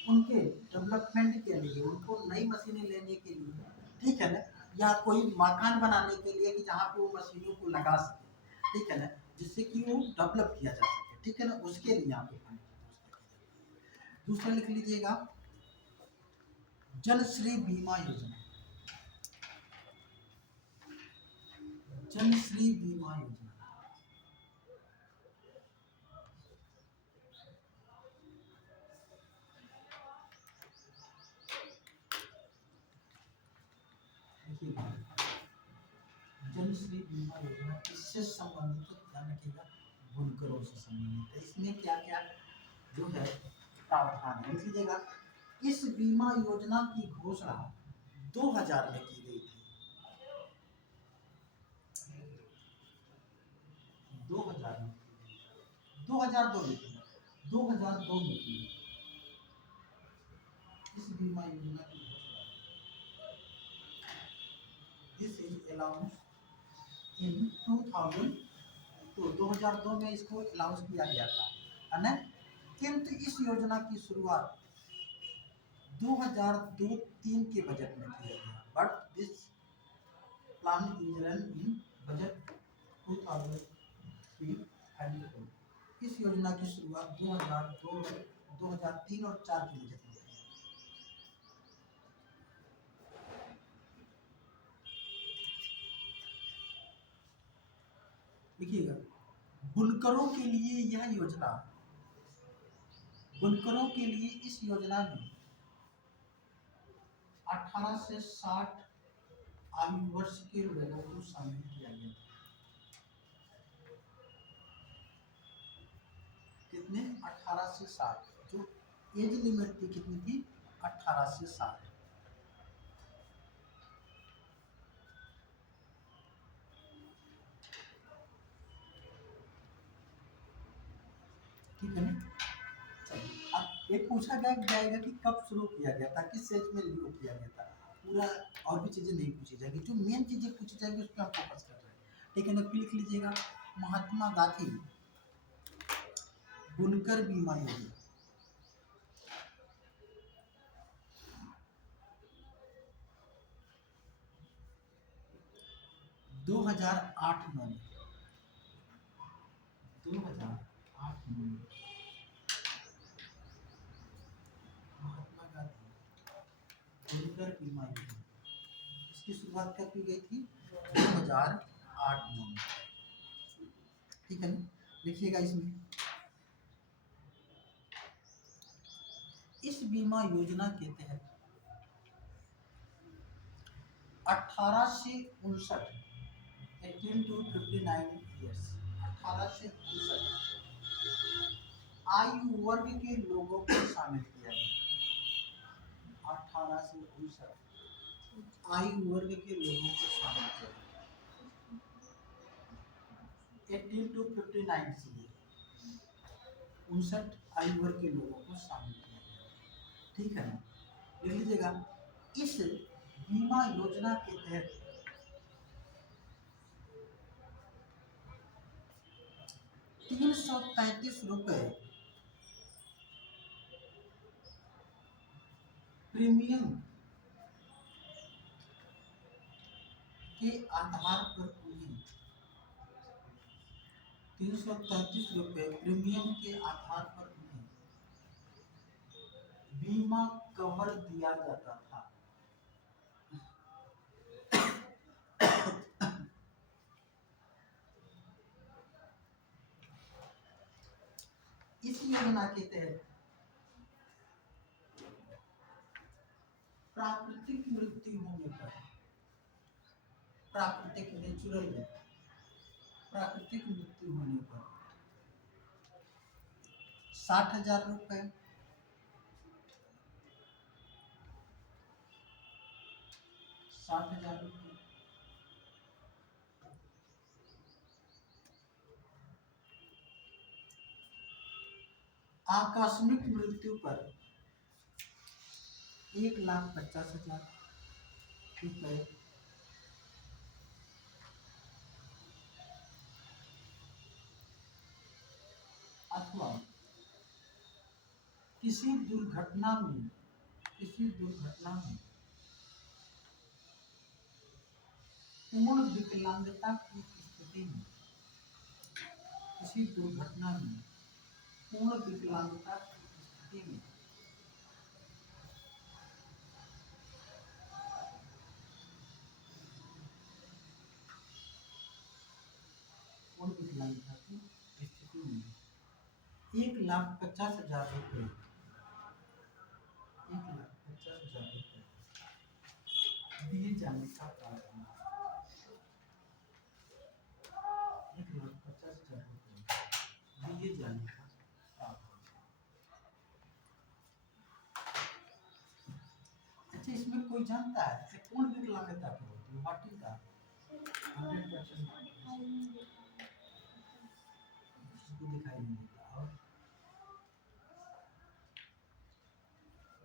उनके डेवलपमेंट के लिए, उनको नई मशीनें लेने के लिए, ठीक है ना, या कोई मकान बनाने के लिए कि जहाँ पे वो मशीनों को लगा सके, ठीक है ना, जिससे कि वो डेवलप किया जा सके, ठीक है ना, उसके लिए यहाँ पे फंड। दूसरा लिख लीजिएगा, जनश्री बीमा योजना। जनश्री बीमा योजना जनश्री बीमा योजना किससे संबंधित है? ध्यान रखिएगा, बुनकरों से संबंधित है। इसमें क्या क्या जो है प्रावधान है, लिख लीजिएगा। इस बीमा योजना की घोषणा 2000 में की गई थी। 2000 में 2002 में 2002 में की गई इस बीमा योजना की घोषणा। दिस इज अलाउंस इन 2002 में इसको अलाउंस किया गया था, है ना। किंतु इस योजना की शुरुआत 2002-03 के बजट में किया गया, but this plan is run in budget 2003 and 4। इस योजना की शुरुआत 2002, 2003 और 4 के बजट में हुई। देखिएगा, बुनकरों के लिए यह योजना, बुनकरों के लिए इस योजना में 18 से 60 आयु वर्ष के लोगों को शामिल किया गया था। कितने? 18 से 60। जो एज लिमिट थी कितनी थी? 18 से 60। ठीक है ना? चलिए, अब एक पूछा जाएगा कि कब शुरू किया गया था, किस एज में शुरू किया गया था। पूरा और भी चीजें नहीं पूछी जाएगी, जो मेन चीजें पूछी जाएगी उस पर हम फोकस कर रहे हैं। ठीक है ना? लिख लीजिएगा, महात्मा गांधी बुनकर बीमा योजना। 2008 में, 2008 में महात्मा गांधी बुनकर बीमा योजना, इसकी शुरुआत कब की गई थी? 2008 में। ठीक है ना? लिखिएगा इसमें, इस बीमा योजना के तहत 18 से 59 18 to 59 ईयर्स, 18 से 59 आयु वर्ग के लोगों को शामिल किया गया। 18 से 59 आयु वर्ग के लोगों को शामिल किया गया। 18 to 59 से 59 आयु वर्ग के लोगों को शामिल किया गया। ठीक है ना? लिख लीजिएगा, इस बीमा योजना के तहत 333 रुपए प्रीमियम के आधार पर उन्हें 333 रुपए प्रीमियम के आधार पर उन्हें बीमा कवर दिया जाता था। इस योजना के तहत प्राकृतिक मृत्यु होने पर, प्राकृतिक नेचुरल डेथ, प्राकृतिक मृत्यु होने पर 60,000 रुपए, 60,000 रुपए आकस्मिक मृत्यु पर 1,50,000 रुपए, अथवा किसी दुर्घटना में पूर्ण विकलांगता की स्थिति में, किसी दुर्घटना में पूर्ण विकलांगता की स्थिति में पूर्ण विकलांगता की स्थिति में 1,50,000 रुपए, 1,50,000 रुपए दिए जाने का प्रावधान, 1,50,000 रुपए दिए जाने का प्रावधान। अच्छा, इसमें कोई जानता है कि पूर्ण विकलांगता क्या होती है? What is that? 100% इसको दिखाई नहीं देता। और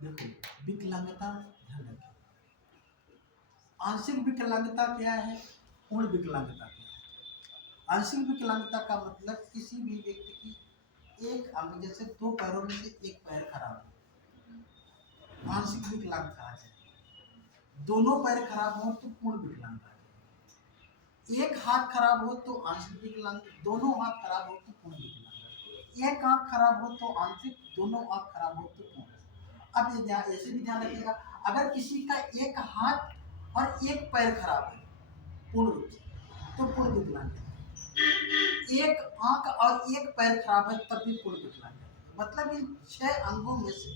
देखो, विकलांगता ध्यान रखें, आंशिक विकलांगता क्या है, पूर्ण विकलांगता क्या है। आंशिक विकलांगता का मतलब किसी भी व्यक्ति की एक अंग, जैसे 2 पैरों में से एक पैर खराब हो, आंशिक विकलांग कहा जाए। दोनों पैर खराब हो तो पूर्ण विकलांगता है। एक हाथ खराब हो तो आंशिक विकलांग, दोनों हाथ खराब हो तो पूर्ण विकलांग, एक आंख खराब हो तो आंशिक, दोनों आंख खराब हो तो पूर्ण। अब ये ध्यान, ऐसे भी ध्यान रखिएगा, अगर किसी का एक हाथ और एक पैर खराब है पूर्ण रूप से तो पूर्ण विकलांग है, एक आंख और एक पैर खराब है तब भी पूर्ण विकलांग है। मतलब इन 6 अंगों में से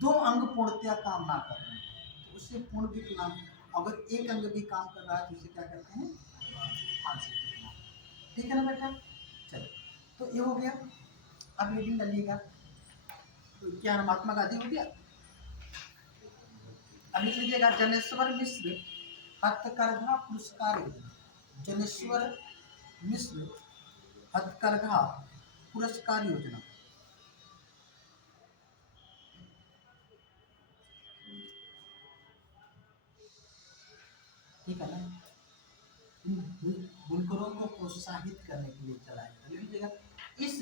2 अंग पूर्णतया काम ना कर रहे हैं तो उसे पूर्ण विकलांग, अगर एक अंग भी काम कर रहा है तो उसे क्या कहते हैं, आंशिक विकलांग। ठीक है ना बेटा, चलिए तो ये हो गया। अब रीडिंग डालिएगा, तो क्या नाम, महात्मा गांधी हो गया। अब लिख लीजिएगा, जनेश्वर मिश्र हथकरघा पुरस्कार योजना, जनेश्वर मिश्र हथकरघा पुरस्कार योजना। ठीक है ना, बुनकरों को प्रोत्साहित करने के लिए चलाया गया। लिख लीजिएगा, इस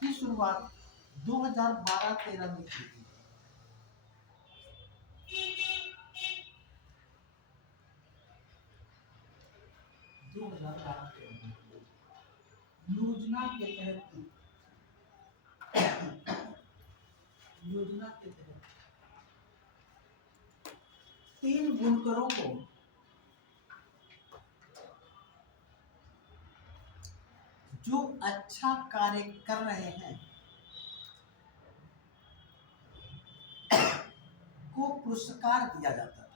की शुरुआत 2012-13 में की गई। योजना के तहत, योजना के तहत 3 बुनकरों को जो अच्छा कार्य कर रहे हैं को पुरस्कार दिया जाता था,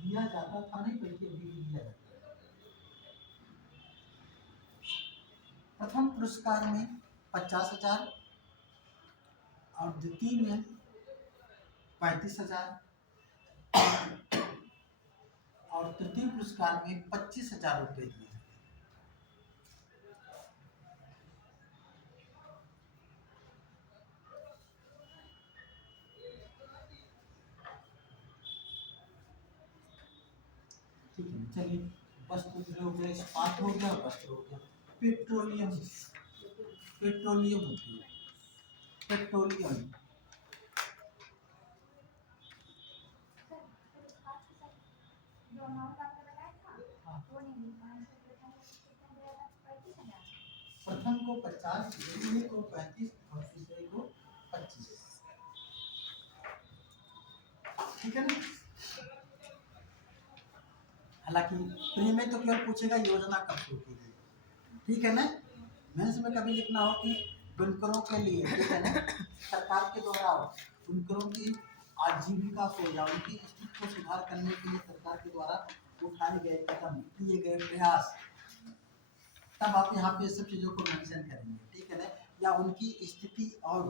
दिया जाता था नहीं बल्कि अभी भी दिया जाता है। प्रथम पुरस्कार में 50,000 और द्वितीय में 35,000 और तृतीय पुरस्कार में 25,000 रुपये दिए। ठीक है, चलिए वस्तु हो गया, इस्पात हो गया, वस्त्र हो गया, पेट्रोलियम, पेट्रोलियम उद्योग, पेट्रोलियम, प्रथम को 50, द्वितीय को 35 और तीसरे को 25। ठीक है ना, हालांकि प्री में तो केवल पूछेगा योजना कब शुरू की गई। ठीक है ना, मेंस में कभी लिखना हो कि बुनकरों के लिए, ठीक है ना, सरकार के द्वारा बुनकरों की आजीविका को या उनकी स्थिति को सुधार करने के लिए सरकार के द्वारा उठाए गए कदम, किए गए प्रयास, तब आप यहाँ पे सब चीज़ों को मेंशन करेंगे। ठीक है ना, या उनकी स्थिति और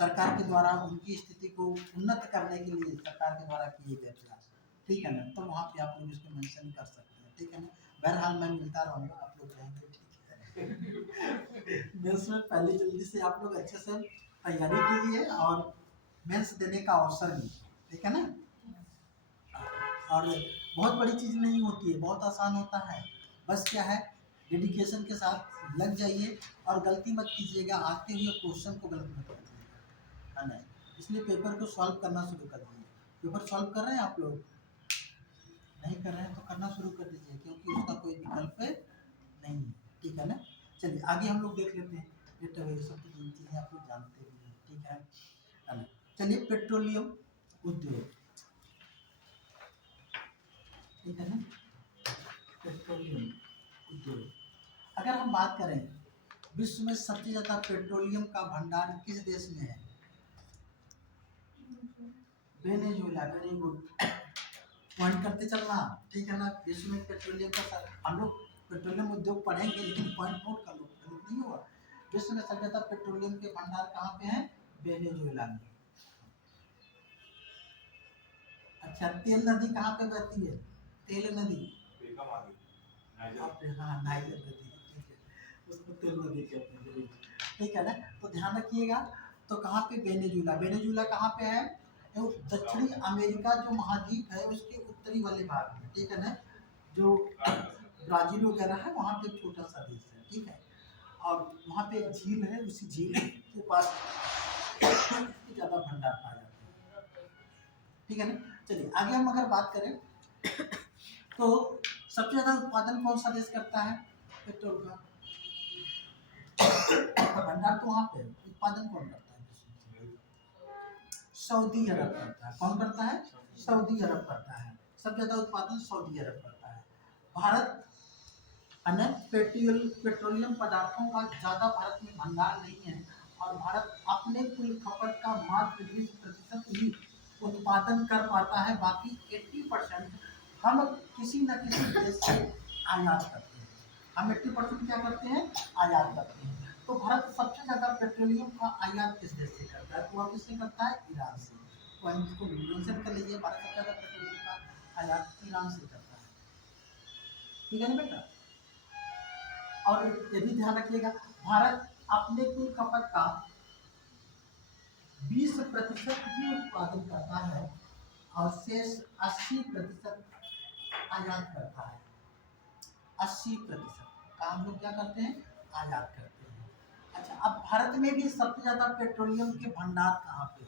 सरकार के द्वारा उनकी स्थिति को उन्नत करने के लिए सरकार के द्वारा किए गए प्रयास। ठीक है ना, तो वहाँ पे आप लोग इसको मेंशन कर सकते हैं। ठीक है ना, बहरहाल मैं मिलता रहूँगा, आप लोग रहेंगे। ठीक है, मेंस में पहले जल्दी से आप लोग अच्छे से तैयारी कीजिए और मेंस देने का अवसर भी। ठीक है ना, और बहुत बड़ी चीज़ नहीं होती है, बहुत आसान होता है। बस क्या है, डेडिकेशन के साथ लग जाइए और गलती मत कीजिएगा, आते हुए क्वेश्चन को गलत मत कीजिएगा, है ना। इसलिए पेपर को सॉल्व करना शुरू कर दीजिए। पेपर सॉल्व कर रहे हैं आप लोग, नहीं कर रहे हैं तो करना शुरू कर दीजिए, क्योंकि उसका कोई विकल्प नहीं है। ठीक है ना, चलिए आगे हम लोग देख लेते हैं। ये तो ये सब चीज़ें आप लोग जानते भी हैं। ठीक है ना, चलिए पेट्रोलियम उद्योग, ठीक है ना, पेट्रोलियम उद्योग। अगर हम बात करें विश्व में सबसे ज़्यादा पेट्रोलियम का भंडार किस देश में है? वेनेजुएला। वेरी गुड, पॉइंट करते चलना। ठीक है ना, विश्व में पेट्रोलियम का, हम लोग पेट्रोलियम उद्योग पढ़ेंगे लेकिन पॉइंट नोट कर लो, गलत नहीं हुआ। विश्व में सबसे ज़्यादा पेट्रोलियम के भंडार कहाँ पे हैं? वेनेजुएला में। अच्छा, तेल नदी कहाँ पे बहती है? तेल नदी, हाँ नाइजर नदी, ठीक है, उसको तेल नदी कहते हैं। ठीक है ना, तो ध्यान रखिएगा। तो कहाँ पे? वेनेजुएला। वेनेजुएला कहाँ पे है? दक्षिणी अमेरिका जो महाद्वीप है उसके उत्तरी वाले भाग में। ठीक है ना, जो ब्राजील वगैरह है वहाँ पे एक छोटा सा देश है। ठीक है, और वहाँ पे एक झील है, उसी झील के पास ज़्यादा भंडार पाया जाता है। ठीक है ना। चलिए आगे हम अगर बात करें तो सबसे ज्यादा उत्पादन कौन सा देश करता है पेट्रोल का? भंडार तो वहां पे है, उत्पादन कौन करता है? सऊदी अरब करता है। कौन करता है? सऊदी अरब करता है। सबसे ज्यादा उत्पादन सऊदी अरब करता है। भारत पेट्रोलियम पदार्थों का ज्यादा भारत में भंडार नहीं है और भारत अपने कुल खपत का मात्र 20% ही उत्पादन कर पाता है। बाकी 80% हम किसी न किसी देश से आयात करते हैं। हम 80% क्या करते हैं? आयात करते हैं। तो भारत सबसे ज्यादा पेट्रोलियम का आयात किस देश से करता है? तो वह किससे करता है? ईरान से। तो हम इसको मेंशन कर लीजिए, भारत सबसे ज्यादा पेट्रोलियम का आयात ईरान से करता है। ठीक है ना बेटा? और ये भी ध्यान रखिएगा, भारत अपने कुल खपत का 20% ही उत्पादन करता है और शेष 80% आयात करता है। 80% का हम लोग क्या करते हैं? आयात करते हैं। अच्छा, अब भारत में भी सबसे ज्यादा पेट्रोलियम के भंडार कहाँ पे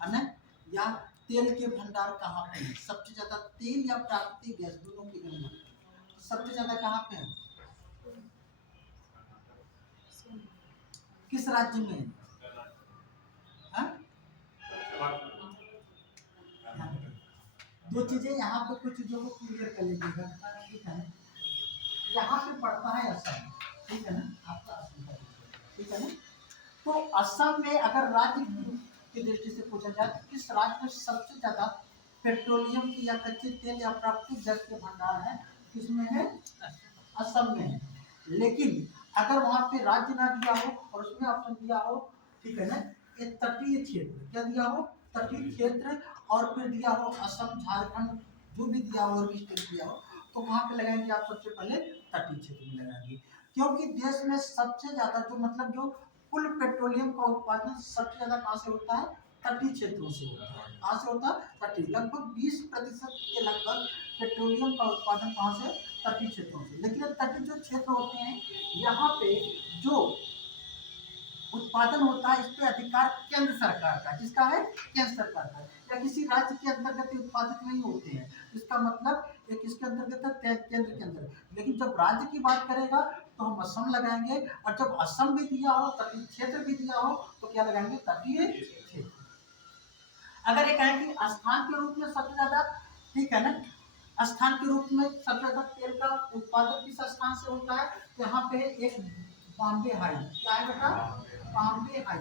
है ना? या तेल के भंडार कहाँ पे है? सबसे ज्यादा तेल या प्राकृतिक गैस, दोनों की जरूरत सबसे ज्यादा कहाँ पे है? किस राज्य में है? हाँ? दो चीजें यहाँ पे, कुछ चीजों को क्लियर कर लीजिएगा। ठीक है, यहाँ पे पड़ता है असम। ठीक है ना, आपका असम का, ठीक है ना। तो असम में अगर राज्य की दृष्टि से पूछा जाए तो किस राज्य में सबसे ज्यादा पेट्रोलियम की या कच्चे तेल या प्राकृतिक गैस के भंडार है? किसमें है? असम में है। लेकिन अगर वहां पे राज्य ना दिया हो और उसमें ऑप्शन दिया हो, ठीक है ना, एक तटीय क्षेत्र, क्या दिया हो? तटीय क्षेत्र, और फिर दिया हो असम, झारखंड, जो भी दिया हो और भी स्टेट दिया हो, तो वहां पे लगाएंगे आप सबसे पहले तटीय क्षेत्र में लगाएंगे। क्योंकि देश में सबसे ज्यादा जो मतलब जो कुल पेट्रोलियम का उत्पादन सबसे ज्यादा कहाँ से होता है? तटीय क्षेत्रों से होता है। कहाँ से होता है? तटीय। लगभग 20% के लगभग पेट्रोलियम का उत्पादन कहाँ से? तटीय क्षेत्रों से। लेकिन तटीय जो क्षेत्र होते हैं, यहाँ पे जो उत्पादन होता है, इस पे अधिकार केंद्र सरकार का। किसका है? केंद्र सरकार का। या किसी राज्य के अंतर्गत उत्पादित नहीं होते हैं। इसका मतलब एक किसके अंतर्गत है? केंद्र के अंदर। लेकिन जब राज्य की बात करेगा तो हम असम लगाएंगे, और जब असम भी दिया हो, तटीय क्षेत्र भी दिया हो, तो क्या लगाएंगे? तटीय क्षेत्र। अगर ये कहें कि स्थान के रूप में सबसे ज्यादा, ठीक है ना, स्थान के रूप में सबसे ज्यादा तेल का उत्पादन किस स्थान से होता है? यहाँ पे एक बॉम्बे हाई। क्या है बेटा? बॉम्बे हाई।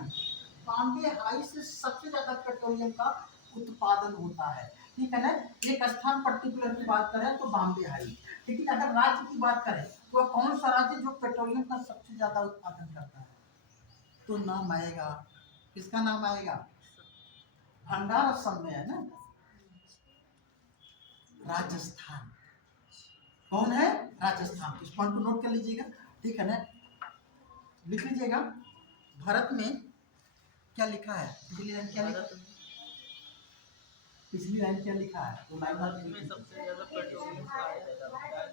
बॉम्बे हाई से सबसे ज्यादा पेट्रोलियम का उत्पादन होता है। ठीक है ना। एक स्थान पर्टिकुलर की बात करें तो बॉम्बे हाई। लेकिन अगर राज्य की बात करें तो कौन सा राज्य जो पेट्रोलियम का सबसे ज्यादा उत्पादन करता है? तो नाम आएगा, किसका नाम आएगा? भंडार असम में है ना, राजस्थान। कौन है? राजस्थान। इस पॉइंट को नोट कर लीजिएगा, ठीक है ना। लिख लीजिएगा, भारत में क्या लिखा है? पिछली लाइन क्या लिखा है? पिछली लाइन क्या लिखा है? तो लाइन बात में सबसे ज्यादा पेट्रोलियम का आयात होता है।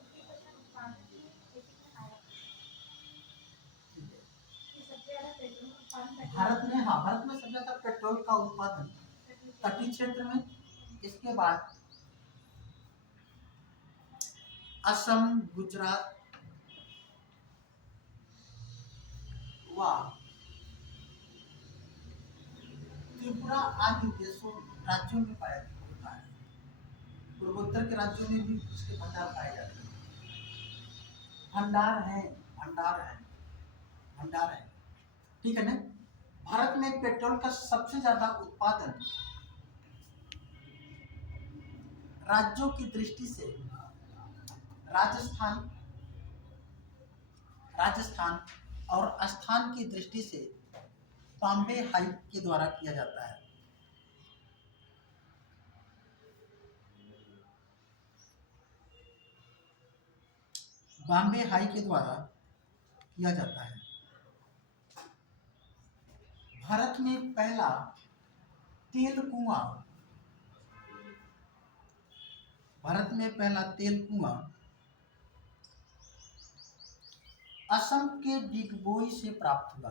भारत में, हाँ, भारत में सबसे ज्यादा पेट्रोल का उत्पादन तटीय क्षेत्र में। इसके बाद असम, गुजरात व त्रिपुरा आदि देशों, राज्यों में पाया जाता है। पूर्वोत्तर के राज्यों में भी इसके भंडार पाए जाते हैं। भंडार है, भंडार है, भंडार है, ठीक है ना। भारत में पेट्रोल का सबसे ज्यादा उत्पादन राज्यों की दृष्टि से राजस्थान, राजस्थान और स्थान की दृष्टि से बॉम्बे हाई के द्वारा किया जाता है। बॉम्बे हाई के द्वारा किया जाता है। भारत में पहला तेल कुआं, भारत में पहला तेल कुआं असम के डिगबोई से प्राप्त हुआ।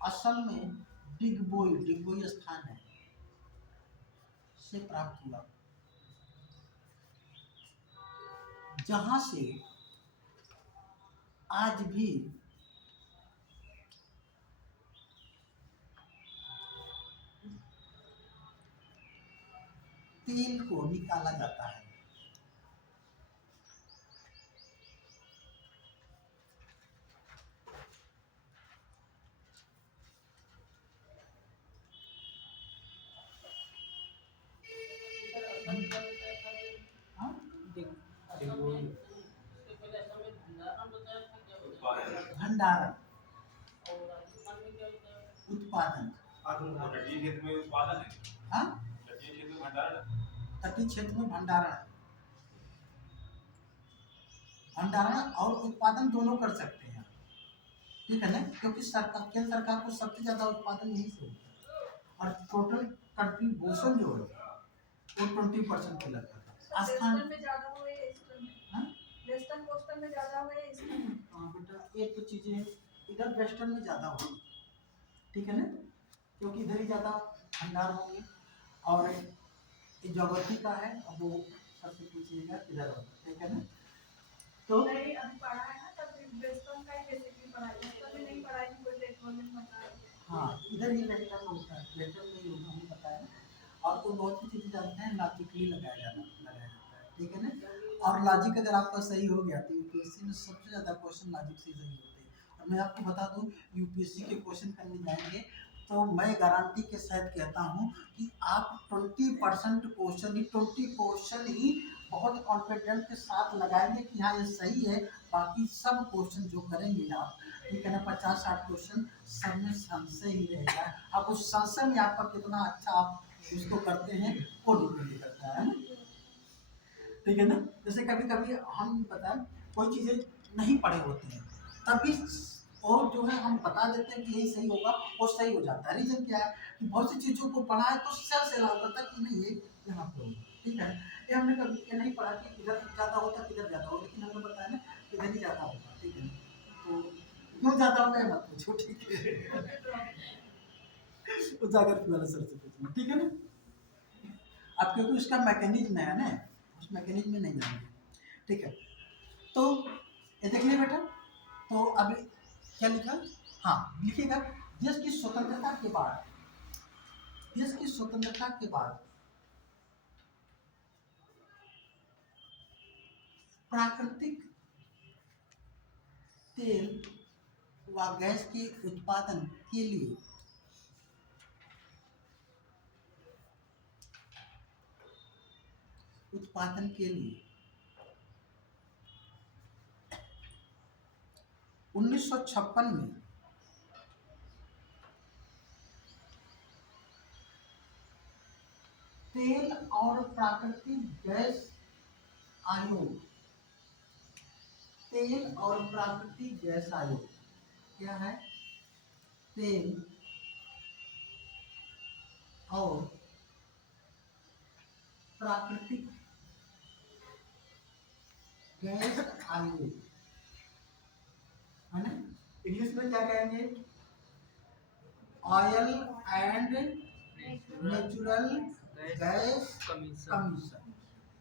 असम में डिगबोई, डिगबोई स्थान है, से प्राप्त हुआ, जहां से आज भी तेल को निकाला जाता है। हाँ? भंडारण, उत्पादन, तटीय क्षेत्र में उत्पादन है, हाँ? तटीय क्षेत्र में भंडारण है। तटीय क्षेत्र में भंडारण, भंडारण और उत्पादन दोनों कर सकते हैं, ठीक है ना, क्योंकि सरकार, केंद्र सरकार को सबसे ज्यादा उत्पादन यही से होता है, और टोटल कंट्रीब्यूशन जो है वो 20% के लगभग है। स्थान वेस्टर्न में ज्यादा हुए या ईस्टर्न में? हाँ? वेस्टर्न कोस्टल में ज्यादा हुए या ईस्टर्न में? हाँ बेटा, ये तो चीजें इधर वेस्टर्न में ज्यादा होगी, ठीक है ना, क्योंकि इधर ही ज्यादा भंडार होंगे। और ये ज्योग्राफी का है, अब वो सबसे पूछिएगा किधर होगा, ठीक है ना। तो नहीं, अभी पढ़ा है ना, तब वेस्टर्न का ही बेसिकली पढ़ा है, ईस्टर्न में नहीं पढ़ा है कि कोई टेक्नोलॉजी बता है। हाँ, इधर ही वेस्टर्न होता है, वेस्टर्न में ही होगा, हमें पता है। और तो बहुत सी चीजें जानते हैं, लॉजिकली लगाया जाता है, ठीक है ना। और लॉजिक अगर आपका सही हो गया तो यूपीएससी में सबसे ज्यादा क्वेश्चन लॉजिक से सही होते हैं। और मैं आपको बता दूं, यूपीएससी के क्वेश्चन करने जाएंगे तो मैं गारंटी के साथ कहता हूं कि आप 20% क्वेश्चन ही, 20 क्वेश्चन ही बहुत कॉन्फिडेंट के साथ लगाएंगे कि हाँ ये सही है। बाकी सब क्वेश्चन जो करेंगे आप, ठीक है ना, 50-60 क्वेश्चन सब में संशय ही रहेगा। अब उस संशय में आपका कितना अच्छा आप उसको करते हैं वो डिपेंड करता है ना, ठीक है ना। जैसे कभी कभी हम बताएं कोई चीजें नहीं पढ़े होते हैं, तभी और जो है हम बता देते हैं कि यही सही होगा, वो सही हो जाता है। रीजन क्या है कि बहुत सी चीजों को पढ़ा है तो सेल से अलाउ करता है कि नहीं ये यहाँ पे होगा, ठीक है। ये हमने कभी ये नहीं पढ़ा कि इधर ज्यादा होता किधर ज्यादा होगा, लेकिन हमने बताया ना कि इधर ही ज्यादा होगा, ठीक है। तो क्यों ज्यादा होगा ये मत पूछो, ठीक है। उजागर वाला सर से पूछना, ठीक है ना। अब क्योंकि उसका मैकेनिज्म है ना, उस मैकेनिज्म में नहीं जाएंगे, ठीक है। तो ये देख लिया बेटा। तो अभी क्या लिखा, हाँ लिखिएगा, देश की स्वतंत्रता के बाद, देश की स्वतंत्रता के बाद प्राकृतिक तेल व गैस के उत्पादन के लिए उत्पादन के लिए 1956 में तेल और प्राकृतिक गैस आयोग, तेल और प्राकृतिक गैस आयोग क्या है, तेल और प्राकृतिक गैस आयोग, है ना, इंग्लिश में क्या कहेंगे, oil and natural gas commission,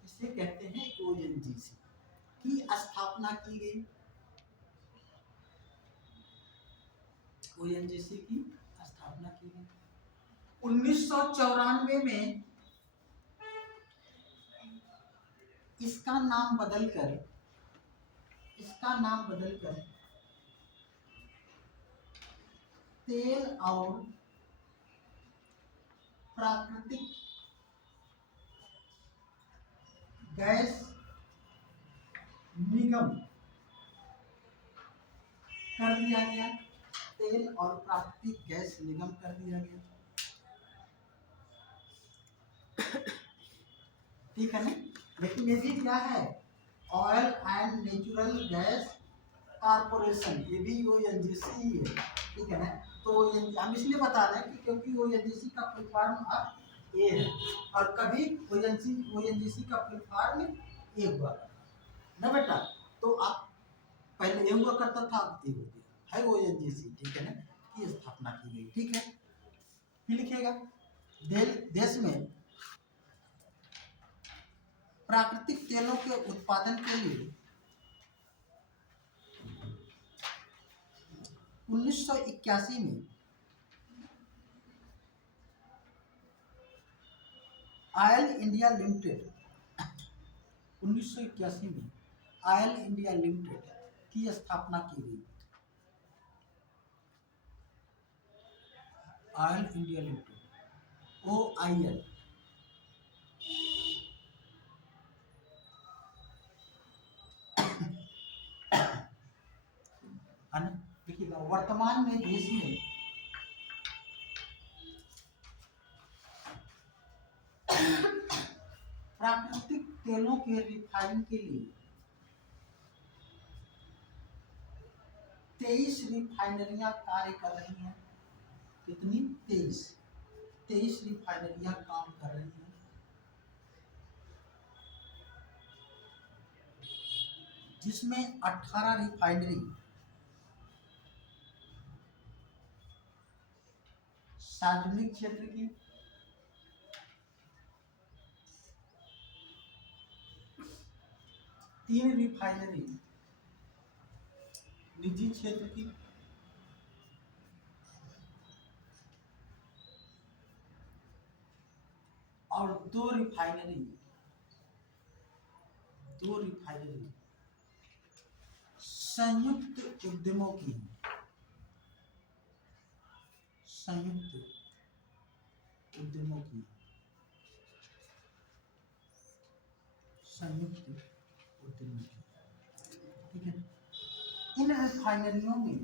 इसे कहते हैं ओएनजीसी की स्थापना की गई। ओएनजीसी की स्थापना की गई 1994 में। इसका नाम बदलकर तेल और प्राकृतिक गैस निगम कर दिया गया, तेल और प्राकृतिक गैस निगम कर दिया गया, ठीक है ना। लेकिन ये भी क्या है, oil and natural gas corporation, ये भी ओएनजीसी ही है, ठीक है ना। तो हम इसलिए बता रहे हैं कि क्योंकि ओएनजीसी का फुल फॉर्म अब ए है, और कभी ओएनजीसी का फुल फॉर्म ए हुआ ना बेटा। तो आप पहले ए हुआ करता था, अब ए हो गया है ओएनजीसी, ठीक है ना, की स्थापना की गई, ठीक है। फिर लिखिएगा, देश में प्राकृतिक तेलों के उत्पादन के लिए 1981 में ऑयल इंडिया लिमिटेड 1981 में ऑयल इंडिया लिमिटेड की स्थापना की गई। Oil India limited OIL। देखिएगा, वर्तमान में देश में प्राकृतिक तेलों के रिफाइन के लिए 23 रिफाइनरियां कार्य कर रही हैं। कितनी? 23 रिफाइनरियां काम कर रही हैं, जिसमें 18 रिफाइनरी सार्वजनिक क्षेत्र की, 3 रिफाइनरी निजी क्षेत्र की और 2 रिफाइनरी संयुक्त उद्यमों की हैं। संयुक्त उद्यमों की ठीक है। इन रिफाइनरियों में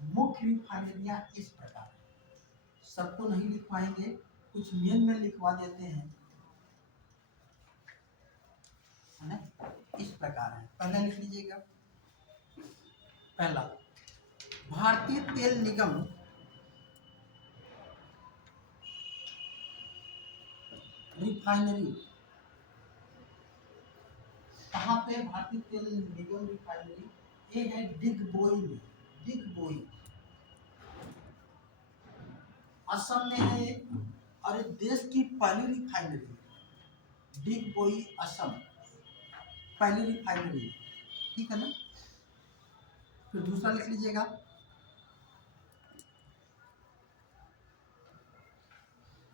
मुख्य रिफाइनरियां इस प्रकार है, सबको नहीं लिखवाएंगे, कुछ मेन में लिखवा देते हैं, है ना। इस प्रकार है, पहला लिख लीजिएगा। पहला, भारतीय तेल निगम रिफाइनरी। कहाँ पे भारतीय तेल निगम रिफाइनरी? ये है डिगबोई में, डिगबोई असम में है। और देश की पहली रिफाइनरी, डिगबोई असम, पहली रिफाइनरी, ठीक है ना। फिर दूसरा लिख लीजिएगा,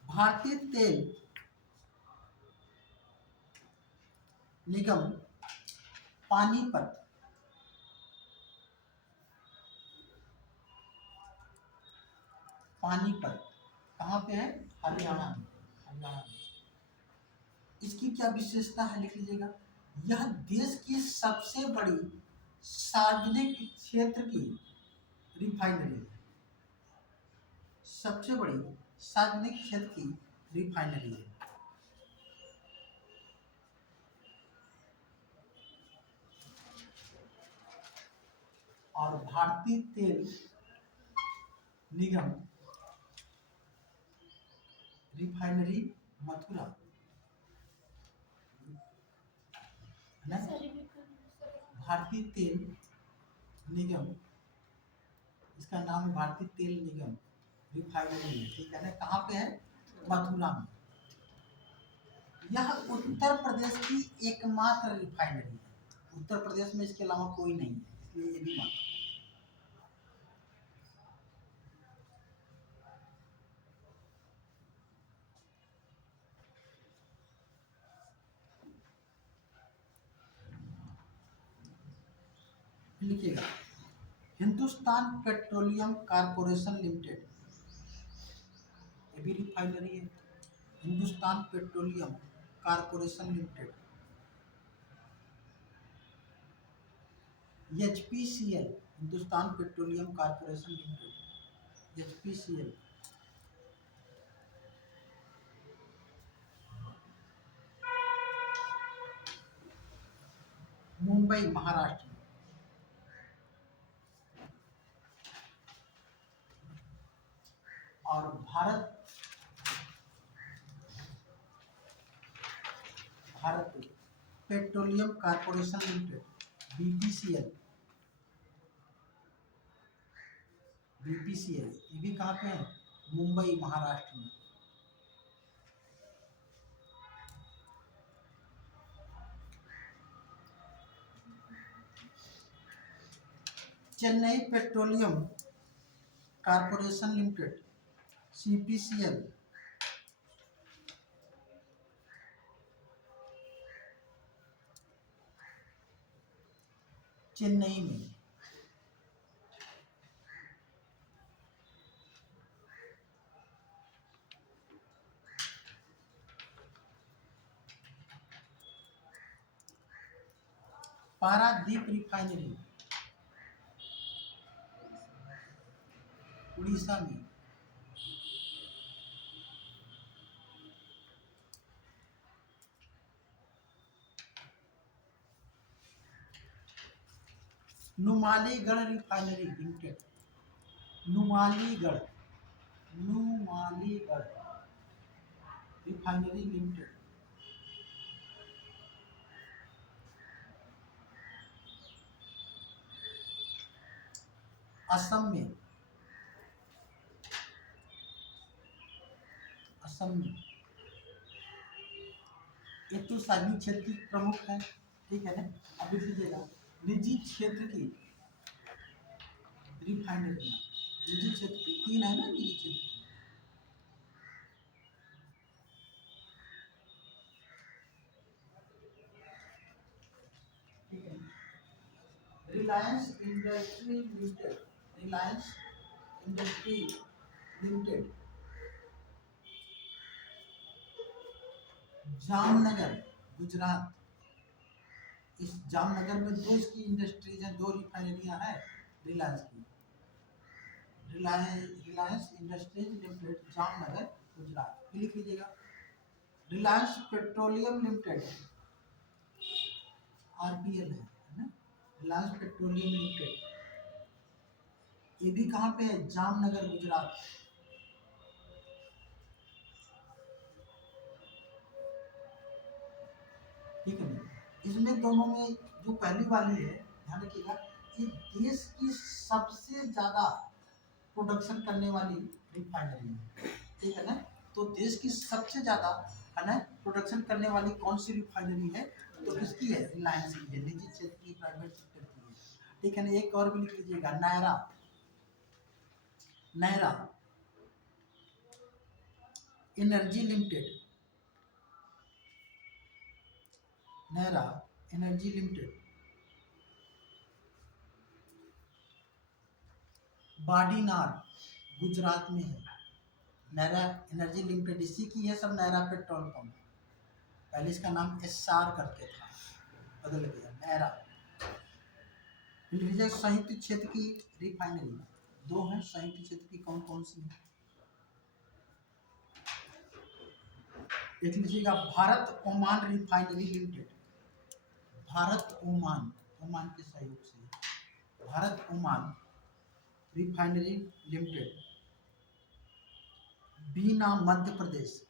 भारतीय तेल निगम पानीपत। पानीपत कहाँ पे है? हरियाणा में, इसकी क्या विशेषता है लिख लीजिएगा। यह देश की सबसे बड़ी सार्वजनिक क्षेत्र की रिफाइनरी है। सबसे बड़ी सार्वजनिक क्षेत्र की रिफाइनरी है। और भारतीय तेल निगम रिफाइनरी मथुरा, है ना। भारतीय तेल निगम, इसका नाम है भारतीय तेल निगम रिफाइनरी है, ठीक है ना। कहाँ पे है? मथुरा में। यह उत्तर प्रदेश की एकमात्र रिफाइनरी है। उत्तर प्रदेश में इसके अलावा कोई नहीं है, इसलिए ये भी मात्र। लिखिएगा, हिंदुस्तान पेट्रोलियम कॉर्पोरेशन लिमिटेड, ये भी रिफाइनरी है। Hindustan petroleum corporation limited, HPCL, Hindustan petroleum corporation limited, HPCL, Mumbai Maharashtra में। और Bharat petroleum corporation limited, BPCL, ये भी कहाँ पे है? मुंबई महाराष्ट्र में। Chennai petroleum corporation limited, CPCL, Chennai में। पारादीप रिफाइनरी उड़ीसा में। Numaligarh refinery limited, Numaligarh refinery limited, Assam में। ये तो सार्वजनिक क्षेत्र की प्रमुख है, ठीक है ना। अभी लीजिएगा निजी क्षेत्र की रिफाइनरियाँ, निजी क्षेत्र की 3 है ना, निजी क्षेत्र की। ठीक है, Reliance industry limited, Reliance industry limited, Jamnagar, Gujarat. इस जामनगर में 2 इसकी इंडस्ट्रीज हैं, 2 रिफाइनरियाँ हैं रिलायंस की। Reliance industries limited, Jamnagar, Gujarat. लिख लीजिएगा। रिलायंस पेट्रोलियम लिमिटेड, RPL है ना, रिलायंस पेट्रोलियम लिमिटेड। ये भी कहाँ पे है? जामनगर, गुजरात। ठीक है ना। इसमें दोनों में जो पहली वाली है, ध्यान रखिएगा, ये देश की सबसे ज्यादा प्रोडक्शन करने वाली रिफाइनरी है, ठीक है ना। तो देश की सबसे ज्यादा है ना प्रोडक्शन करने वाली कौन सी रिफाइनरी है? तो किसकी है? रिलायंस की है, निजी क्षेत्र की, प्राइवेट सेक्टर की है, ठीक है ना। एक और भी लिख लीजिएगा, Nayara energy limited, Nayara energy limited, Vadinar, Gujarat में है। नायरा एनर्जी लिमिटेड इसी की है, सब नायरा पेट्रोल पंप। पहले इसका नाम SR करके था, बदल गया नायरा। संयुक्त क्षेत्र की रिफाइनरी 2 है, संयुक्त क्षेत्र की कौन कौन सी है? देख लीजिएगा, Bharat Oman refinery limited, Bharat Oman के सहयोग से भारत ओमान रिफाइनरी लिमिटेड, बीना, मध्य प्रदेश,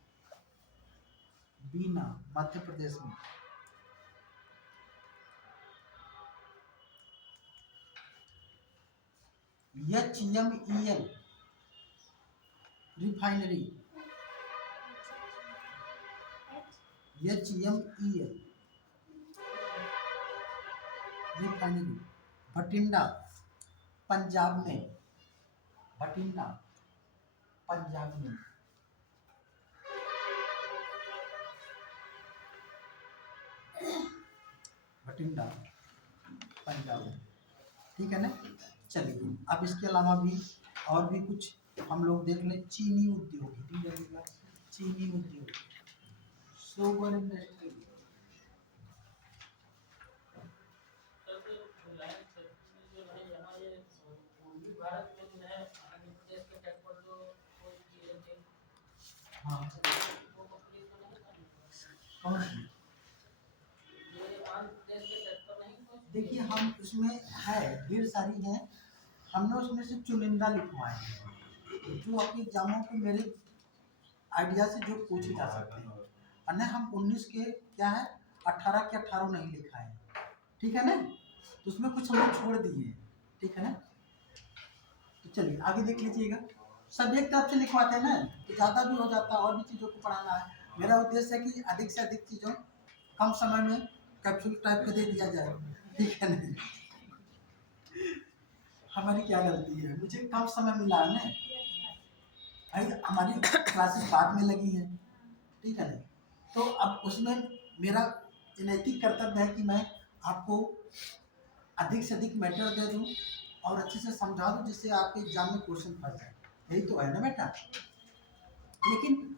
बीना, मध्य प्रदेश में। HMEL refinery, HMEL refinery, Bathinda, Punjab में, भटिंडा, पंजाब में। भटिंडा, पंजाब में, ठीक है ना। चलिए, अब इसके अलावा भी और भी कुछ हम लोग देख लें। चीनी उद्योग, चीनी उद्योग, सोबर इंडस्ट्री। हाँ, कौन सी? देखिए, हम उसमें है ढेर सारी हैं, हमने उसमें से चुनिंदा लिखवाए हैं जो आपके एग्जामों पे मेरे आइडिया से जो पूछे जा सकते हैं। और न हम 19 के क्या है 18 के 18 नहीं लिखा है, ठीक है ना। तो उसमें कुछ हम लोग छोड़ दिए, ठीक है ना। तो चलिए आगे देख लीजिएगा। सब एक तरफ से लिखवाते हैं ना तो ज़्यादा भी हो जाता है, और भी चीज़ों को पढ़ाना है। मेरा उद्देश्य है कि अधिक से अधिक चीज़ों कम समय में कैप्सूल टाइप के दे दिया जाए, ठीक है ना। हमारी क्या गलती है, मुझे कम समय मिला है ना भाई, हमारी क्लासेस बाद में लगी है, ठीक है ना। तो अब उसमें मेरा नैतिक कर्तव्य है कि मैं आपको अधिक से अधिक मैटर दे दूं और अच्छे से समझा दूं जिससे आपके एग्जाम में क्वेश्चन फंस जाए। यही तो है ना बेटा। लेकिन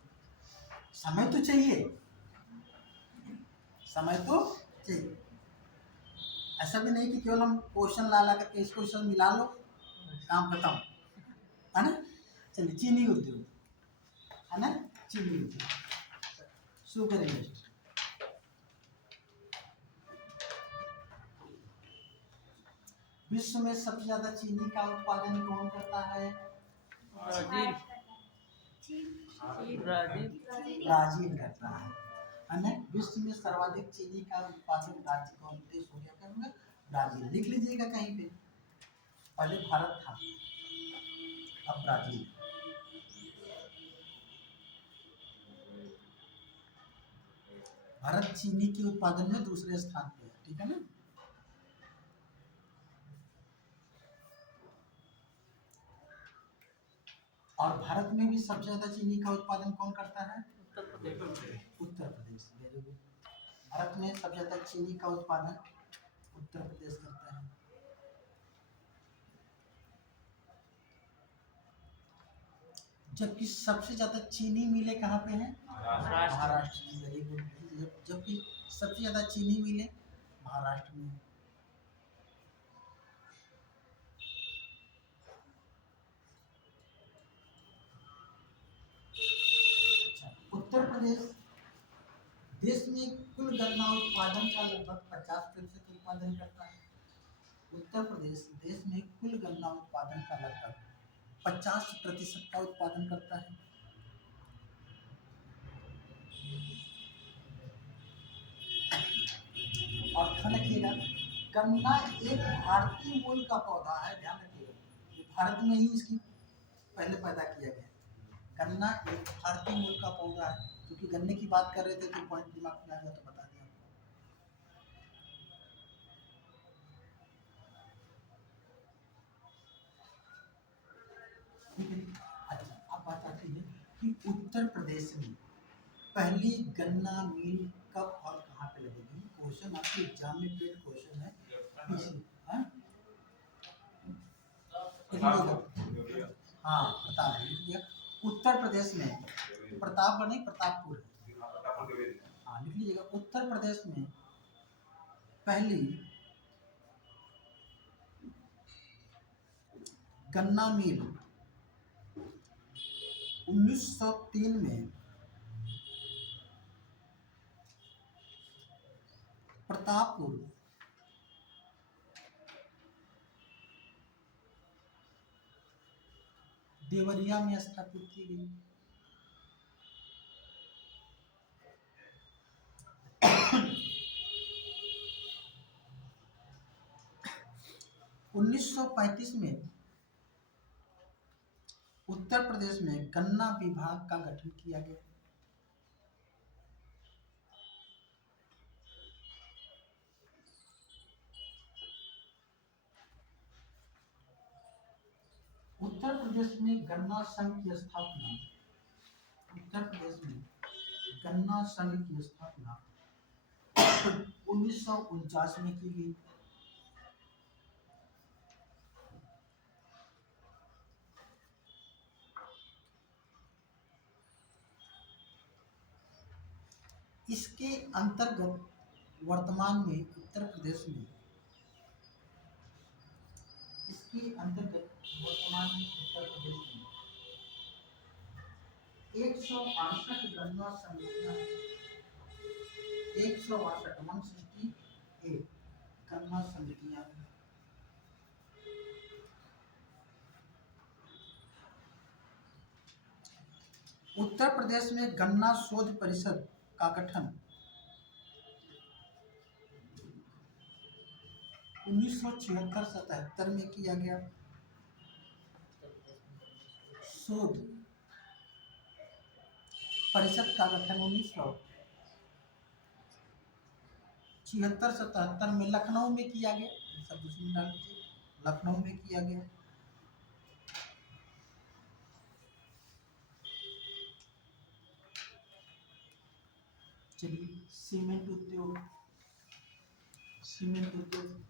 समय तो चाहिए, समय तो चाहिए। ऐसा भी नहीं कि केवल हम क्वेश्चन ला ला करके इस क्वेश्चन मिला लो काम खत्म, है ना। चलिए चीनी उद्योग, है ना, चीनी उद्योग, शुगर इंडस्ट्री। विश्व में सबसे ज्यादा चीनी का उत्पादन कौन करता है? ब्राजील। ब्राजील। ब्राजील करता है ना। विश्व में सर्वाधिक चीनी का उत्पादन राज्य कौन, देश हो गया करूँगा ब्राजील। लिख लीजिएगा कहीं पे, पहले भारत था, अब ब्राजील। भारत चीनी के उत्पादन में दूसरे स्थान पे है, ठीक है ना। और भारत में भी सबसे ज्यादा चीनी का उत्पादन कौन करता है? उत्तर प्रदेश। Uttar Pradesh, very good. भारत में सबसे ज्यादा चीनी का उत्पादन उत्तर प्रदेश करता है। जबकि सबसे ज्यादा चीनी मिलें कहाँ पे हैं? महाराष्ट्र में, वेरी गुड। जबकि सबसे ज्यादा चीनी मिलें महाराष्ट्र में। उत्तर प्रदेश देश में कुल गन्ना उत्पादन का लगभग 50% उत्पादन करता है। उत्तर प्रदेश देश में कुल गन्ना उत्पादन का लगभग 50% का उत्पादन करता है। और ध्यान रखिएगा, गन्ना एक भारतीय मूल का पौधा है, ध्यान रखिएगा। भारत में ही इसकी पहले पैदा किया गया। गन्ना एक भारतीय मूल का पौधा है। क्योंकि गन्ने की बात कर रहे थे तो पॉइंट दिमाग में आ गया तो बता दिया आपको। अच्छा, अब बात आती है कि उत्तर प्रदेश में पहली गन्ना मिल कब और कहाँ पे लगेगी। क्वेश्चन आपके एग्जाम में पेड क्वेश्चन है पीछे, हाँ प्रताप लिखिए। उत्तर प्रदेश में प्रतापगढ़ नहीं, प्रतापपुर है। हाँ लिख लीजिएगा। उत्तर प्रदेश में पहली गन्ना मिल 1903 में प्रतापपुर देवरिया में स्थापित की गई। उन्नीस सौ 35 में उत्तर प्रदेश में गन्ना विभाग का गठन किया गया। उत्तर प्रदेश में गन्ना संघ की स्थापना, उत्तर प्रदेश में गन्ना संघ की स्थापना 1949 में की गई। इसके अंतर्गत वर्तमान में उत्तर प्रदेश में, इसके अंतर्गत वर्तमान में उत्तर प्रदेश में 168 गन्ना समितियां, 168 गन्ना समितियां। उत्तर प्रदेश में गन्ना शोध परिषद का गठन 1976-77 में किया गया। शोध परिषद का गठन 1976-77 में लखनऊ में किया गया। सब उसमें डाल दीजिए, लखनऊ में किया गया। चलिए सीमेंट उद्योग, सीमेंट उद्योग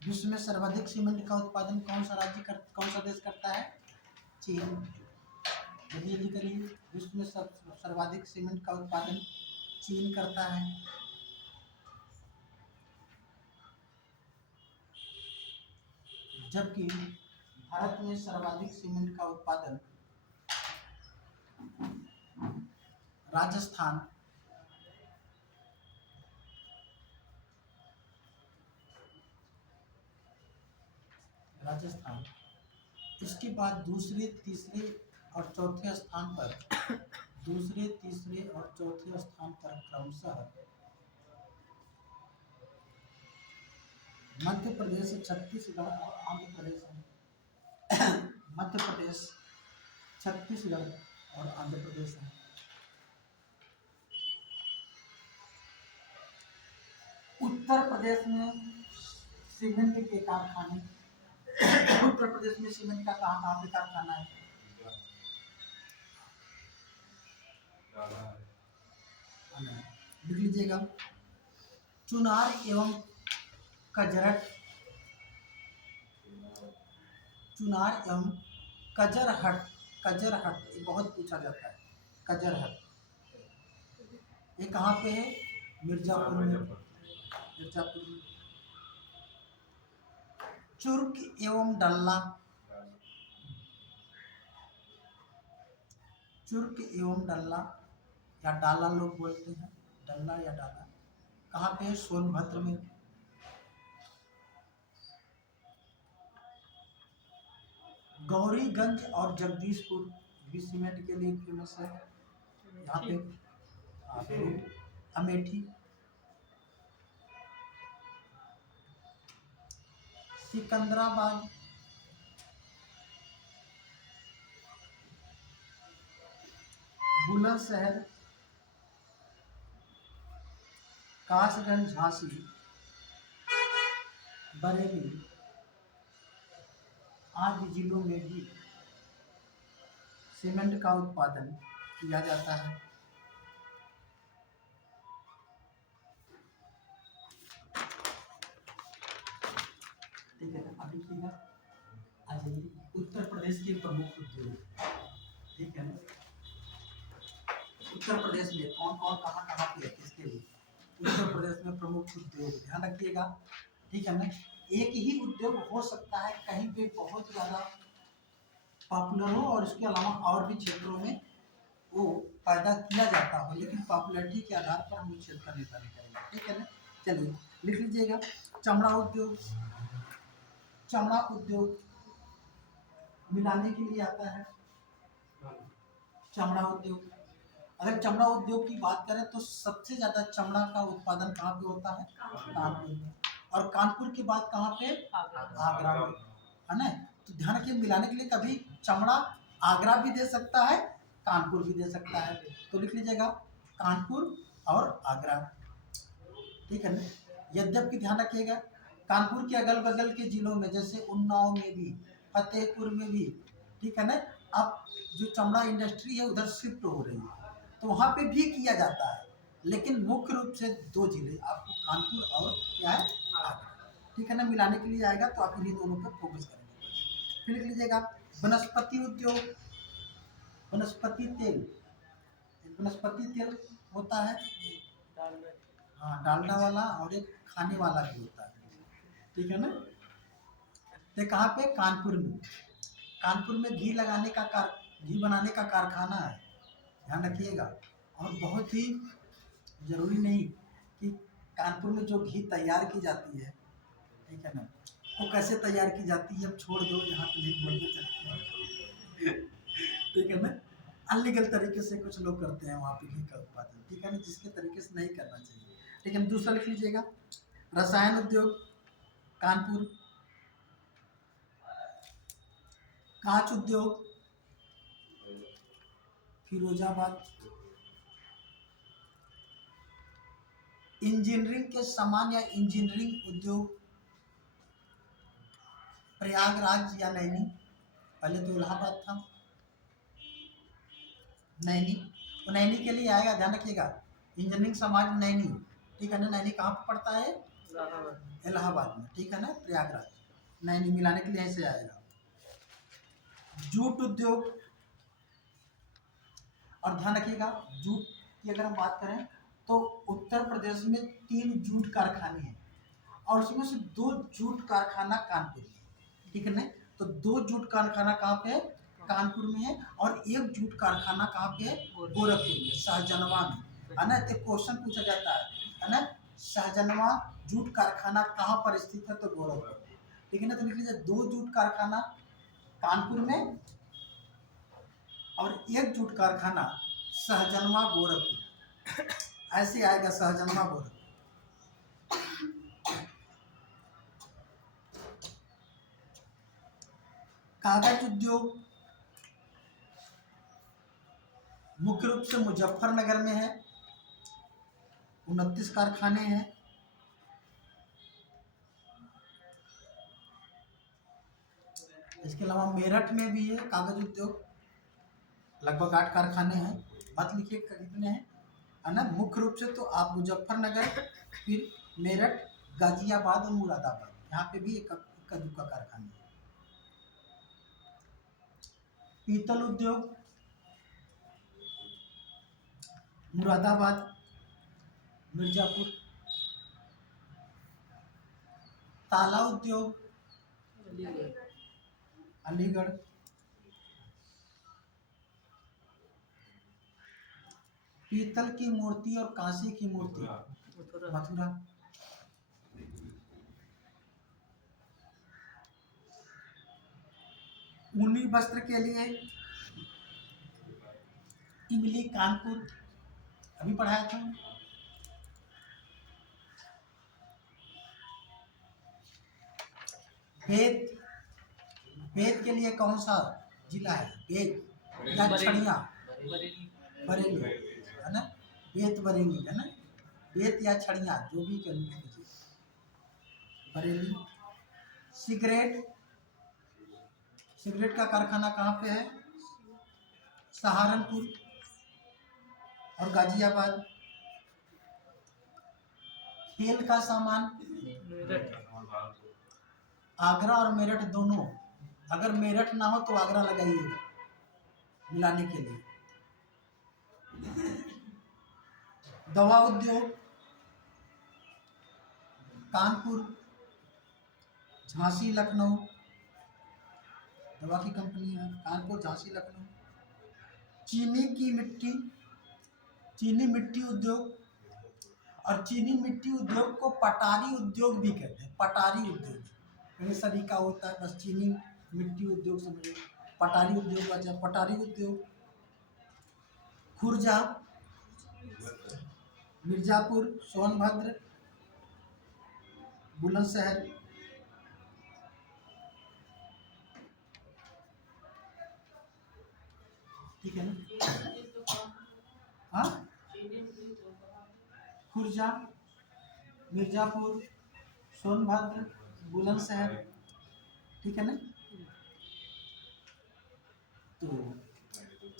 विश्व में सर्वाधिक सीमेंट का उत्पादन कौन सा देश करता है? चीन। जल्दी जल्दी करिए, विश्व में सर्वाधिक सीमेंट का उत्पादन चीन करता है। जबकि भारत में सर्वाधिक सीमेंट का उत्पादन राजस्थान, इसके बाद दूसरे, तीसरे और चौथे स्थान पर क्रमशः मध्य प्रदेश, छत्तीसगढ़ और आंध्र प्रदेश है। मध्य प्रदेश, छत्तीसगढ़ और आंध्र प्रदेश है। उत्तर प्रदेश में सीमेंट के कारखाने, उत्तर प्रदेश में सीमेंट का कहाँ पे कारखाना है? लिख लीजिएगा, चुनार एवं कजरहट, ये बहुत पूछा जाता है। कजरहट ये कहाँ पे है? मिर्जापुर में। चुर्क एवं डल्ला, या डाला लोग बोलते हैं, डल्ला या डाला, कहाँ पे? सोनभद्र में। गौरीगंज और जगदीशपुर भी सीमेंट के लिए फेमस है। यहाँ पे अमेठी, सिकंदराबाद, बुलंदशहर, कासगंज, झांसी, बरेली आदि जिलों में भी सीमेंट का उत्पादन किया जाता है। ठीक है, अभी आ जाइए उत्तर प्रदेश के प्रमुख उद्योग। ठीक है ना, उत्तर प्रदेश में कौन कौन कहाँ पे है, किसके लिए? उत्तर प्रदेश में प्रमुख उद्योग, ध्यान रखिएगा। ठीक है ना, एक ही उद्योग हो सकता है कहीं पे बहुत ज़्यादा पॉपुलर हो और इसके अलावा और भी क्षेत्रों में वो पैदा किया जाता हो, लेकिन पॉपुलैरिटी के आधार पर हम क्षेत्र का निर्धारण करेंगे। ठीक है ना, चलिए लिख लीजिएगा, चमड़ा उद्योग मिलाने के लिए आता है। चमड़ा उद्योग, अगर चमड़ा उद्योग की बात करें तो सबसे ज़्यादा चमड़ा का उत्पादन कहाँ पे होता है? कानपुर में। और कानपुर की बात कहाँ पे? आगरा में, है ना। तो ध्यान रखिए, मिलाने के लिए कभी चमड़ा आगरा भी दे सकता है, कानपुर भी दे सकता है। तो लिख लीजिएगा कानपुर और आगरा। ठीक है ना, यद्यपि ध्यान रखिएगा कानपुर के अगल बगल के जिलों में जैसे उन्नाव में भी, फतेहपुर में भी, ठीक है ना, अब जो चमड़ा इंडस्ट्री है उधर शिफ्ट हो रही है, तो वहाँ पे भी किया जाता है, लेकिन मुख्य रूप से दो जिले आपको कानपुर और क्या है? आगरा। ठीक है ना, मिलाने के लिए आएगा तो आप इन्हीं दोनों पर फोकस करेंगे। फिर लिख लीजिएगा वनस्पति उद्योग, वनस्पति तेल होता है, हाँ, डालडा वाला, और एक खाने वाला भी होता है। ठीक है ना, तो कहाँ पे? कानपुर में। कानपुर में घी बनाने का कारखाना है, ध्यान रखिएगा। और बहुत ही जरूरी नहीं कि कानपुर में जो घी तैयार की जाती है, ठीक है ना, वो कैसे तैयार की जाती है अब छोड़ दो, यहाँ पे नहीं बोलना चाहते हैं। ठीक है ना, अनलीगल तरीके से कुछ लोग करते हैं वहाँ पे घी का उत्पादन, ठीक है ना, जिसके तरीके से नहीं करना चाहिए। ठीक है, दूसरा लिख लीजिएगा रसायन उद्योग कानपुर, कांच उद्योग फिरोजाबाद, इंजीनियरिंग के समान या इंजीनियरिंग उद्योग प्रयागराज या नैनी, पहले तो इलाहाबाद था, नैनी, तो नैनी के लिए आएगा, ध्यान रखिएगा, इंजीनियरिंग समाज नैनी, ठीक है ना। नैनी कहाँ पर पड़ता है? इलाहाबाद में, ठीक है ना। प्रयागराज, नैनी मिलाने के लिए ऐसे आएगा। जूट उद्योग, और ध्यान रखिएगा जूट की अगर हम बात करें तो उत्तर प्रदेश में 3 जूट कारखाने हैं और उसमें से 2 जूट कारखाना कानपुर में, ठीक है ना। तो 2 जूट कारखाना कहाँ पे है? कानपुर में है, और 1 जूट कारखाना कहाँ पे है? गोरखपुर में, शाहजनवा में, है ना। तो क्वेश्चन पूछा जाता है ना, शाहजनवा जूट कारखाना कहाँ पर स्थित है? तो गोरखपुर, ठीक है ना। तो लिख लीजिए 2 जूट कारखाना कानपुर में और 1 जूट कारखाना शाहजनवा गोरखपुर, ऐसे आएगा शाहजनवा गोरखपुर। कागज उद्योग मुख्य रूप से मुजफ्फरनगर में है, 29 कारखाने हैं। इसके अलावा मेरठ में भी है कागज उद्योग, लगभग 8 कारखाने हैं। मत लिखिए कितने हैं, है ना। मुख्य रूप से तो आप मुजफ्फरनगर, फिर मेरठ, गाजियाबाद और मुरादाबाद, यहाँ पे भी एक दुक्का कारखाना है। पीतल उद्योग मुरादाबाद, मिर्जापुर। ताला उद्योग अलीगढ़। पीतल की मूर्ति और कांसे की मूर्ति मथुरा। ऊनी वस्त्र के लिए इमली कानपुर, अभी पढ़ाया था। वेद, वेद के लिए कौन सा जिला है? वेद या छड़िया? बरेली, है ना। वेद बरेली, है ना। वेद या छड़िया, जो भी कर लीजिए, बरेली। सिगरेट, सिगरेट का कारखाना कहाँ पे है? सहारनपुर और गाजियाबाद। खेल का सामान आगरा और मेरठ दोनों, अगर मेरठ ना हो तो आगरा लगाइएगा मिलाने के लिए। दवा उद्योग कानपुर, झांसी, लखनऊ, दवा की कंपनी है कानपुर, झांसी, लखनऊ। चीनी की मिट्टी, चीनी मिट्टी उद्योग, और चीनी मिट्टी उद्योग को पटारी उद्योग भी कहते हैं, पटारी उद्योग, ये सभी का होता है, बस चीनी मिट्टी उद्योग समझिए, पटारी उद्योग बचा। पटारी उद्योग खुर्जा, मिर्जापुर, सोनभद्र, बुलंदशहर। ठीक है ना। हाँ, खुर्जा, मिर्जापुर, सोनभद्र, बुलंदशहर, ठीक है ना। तो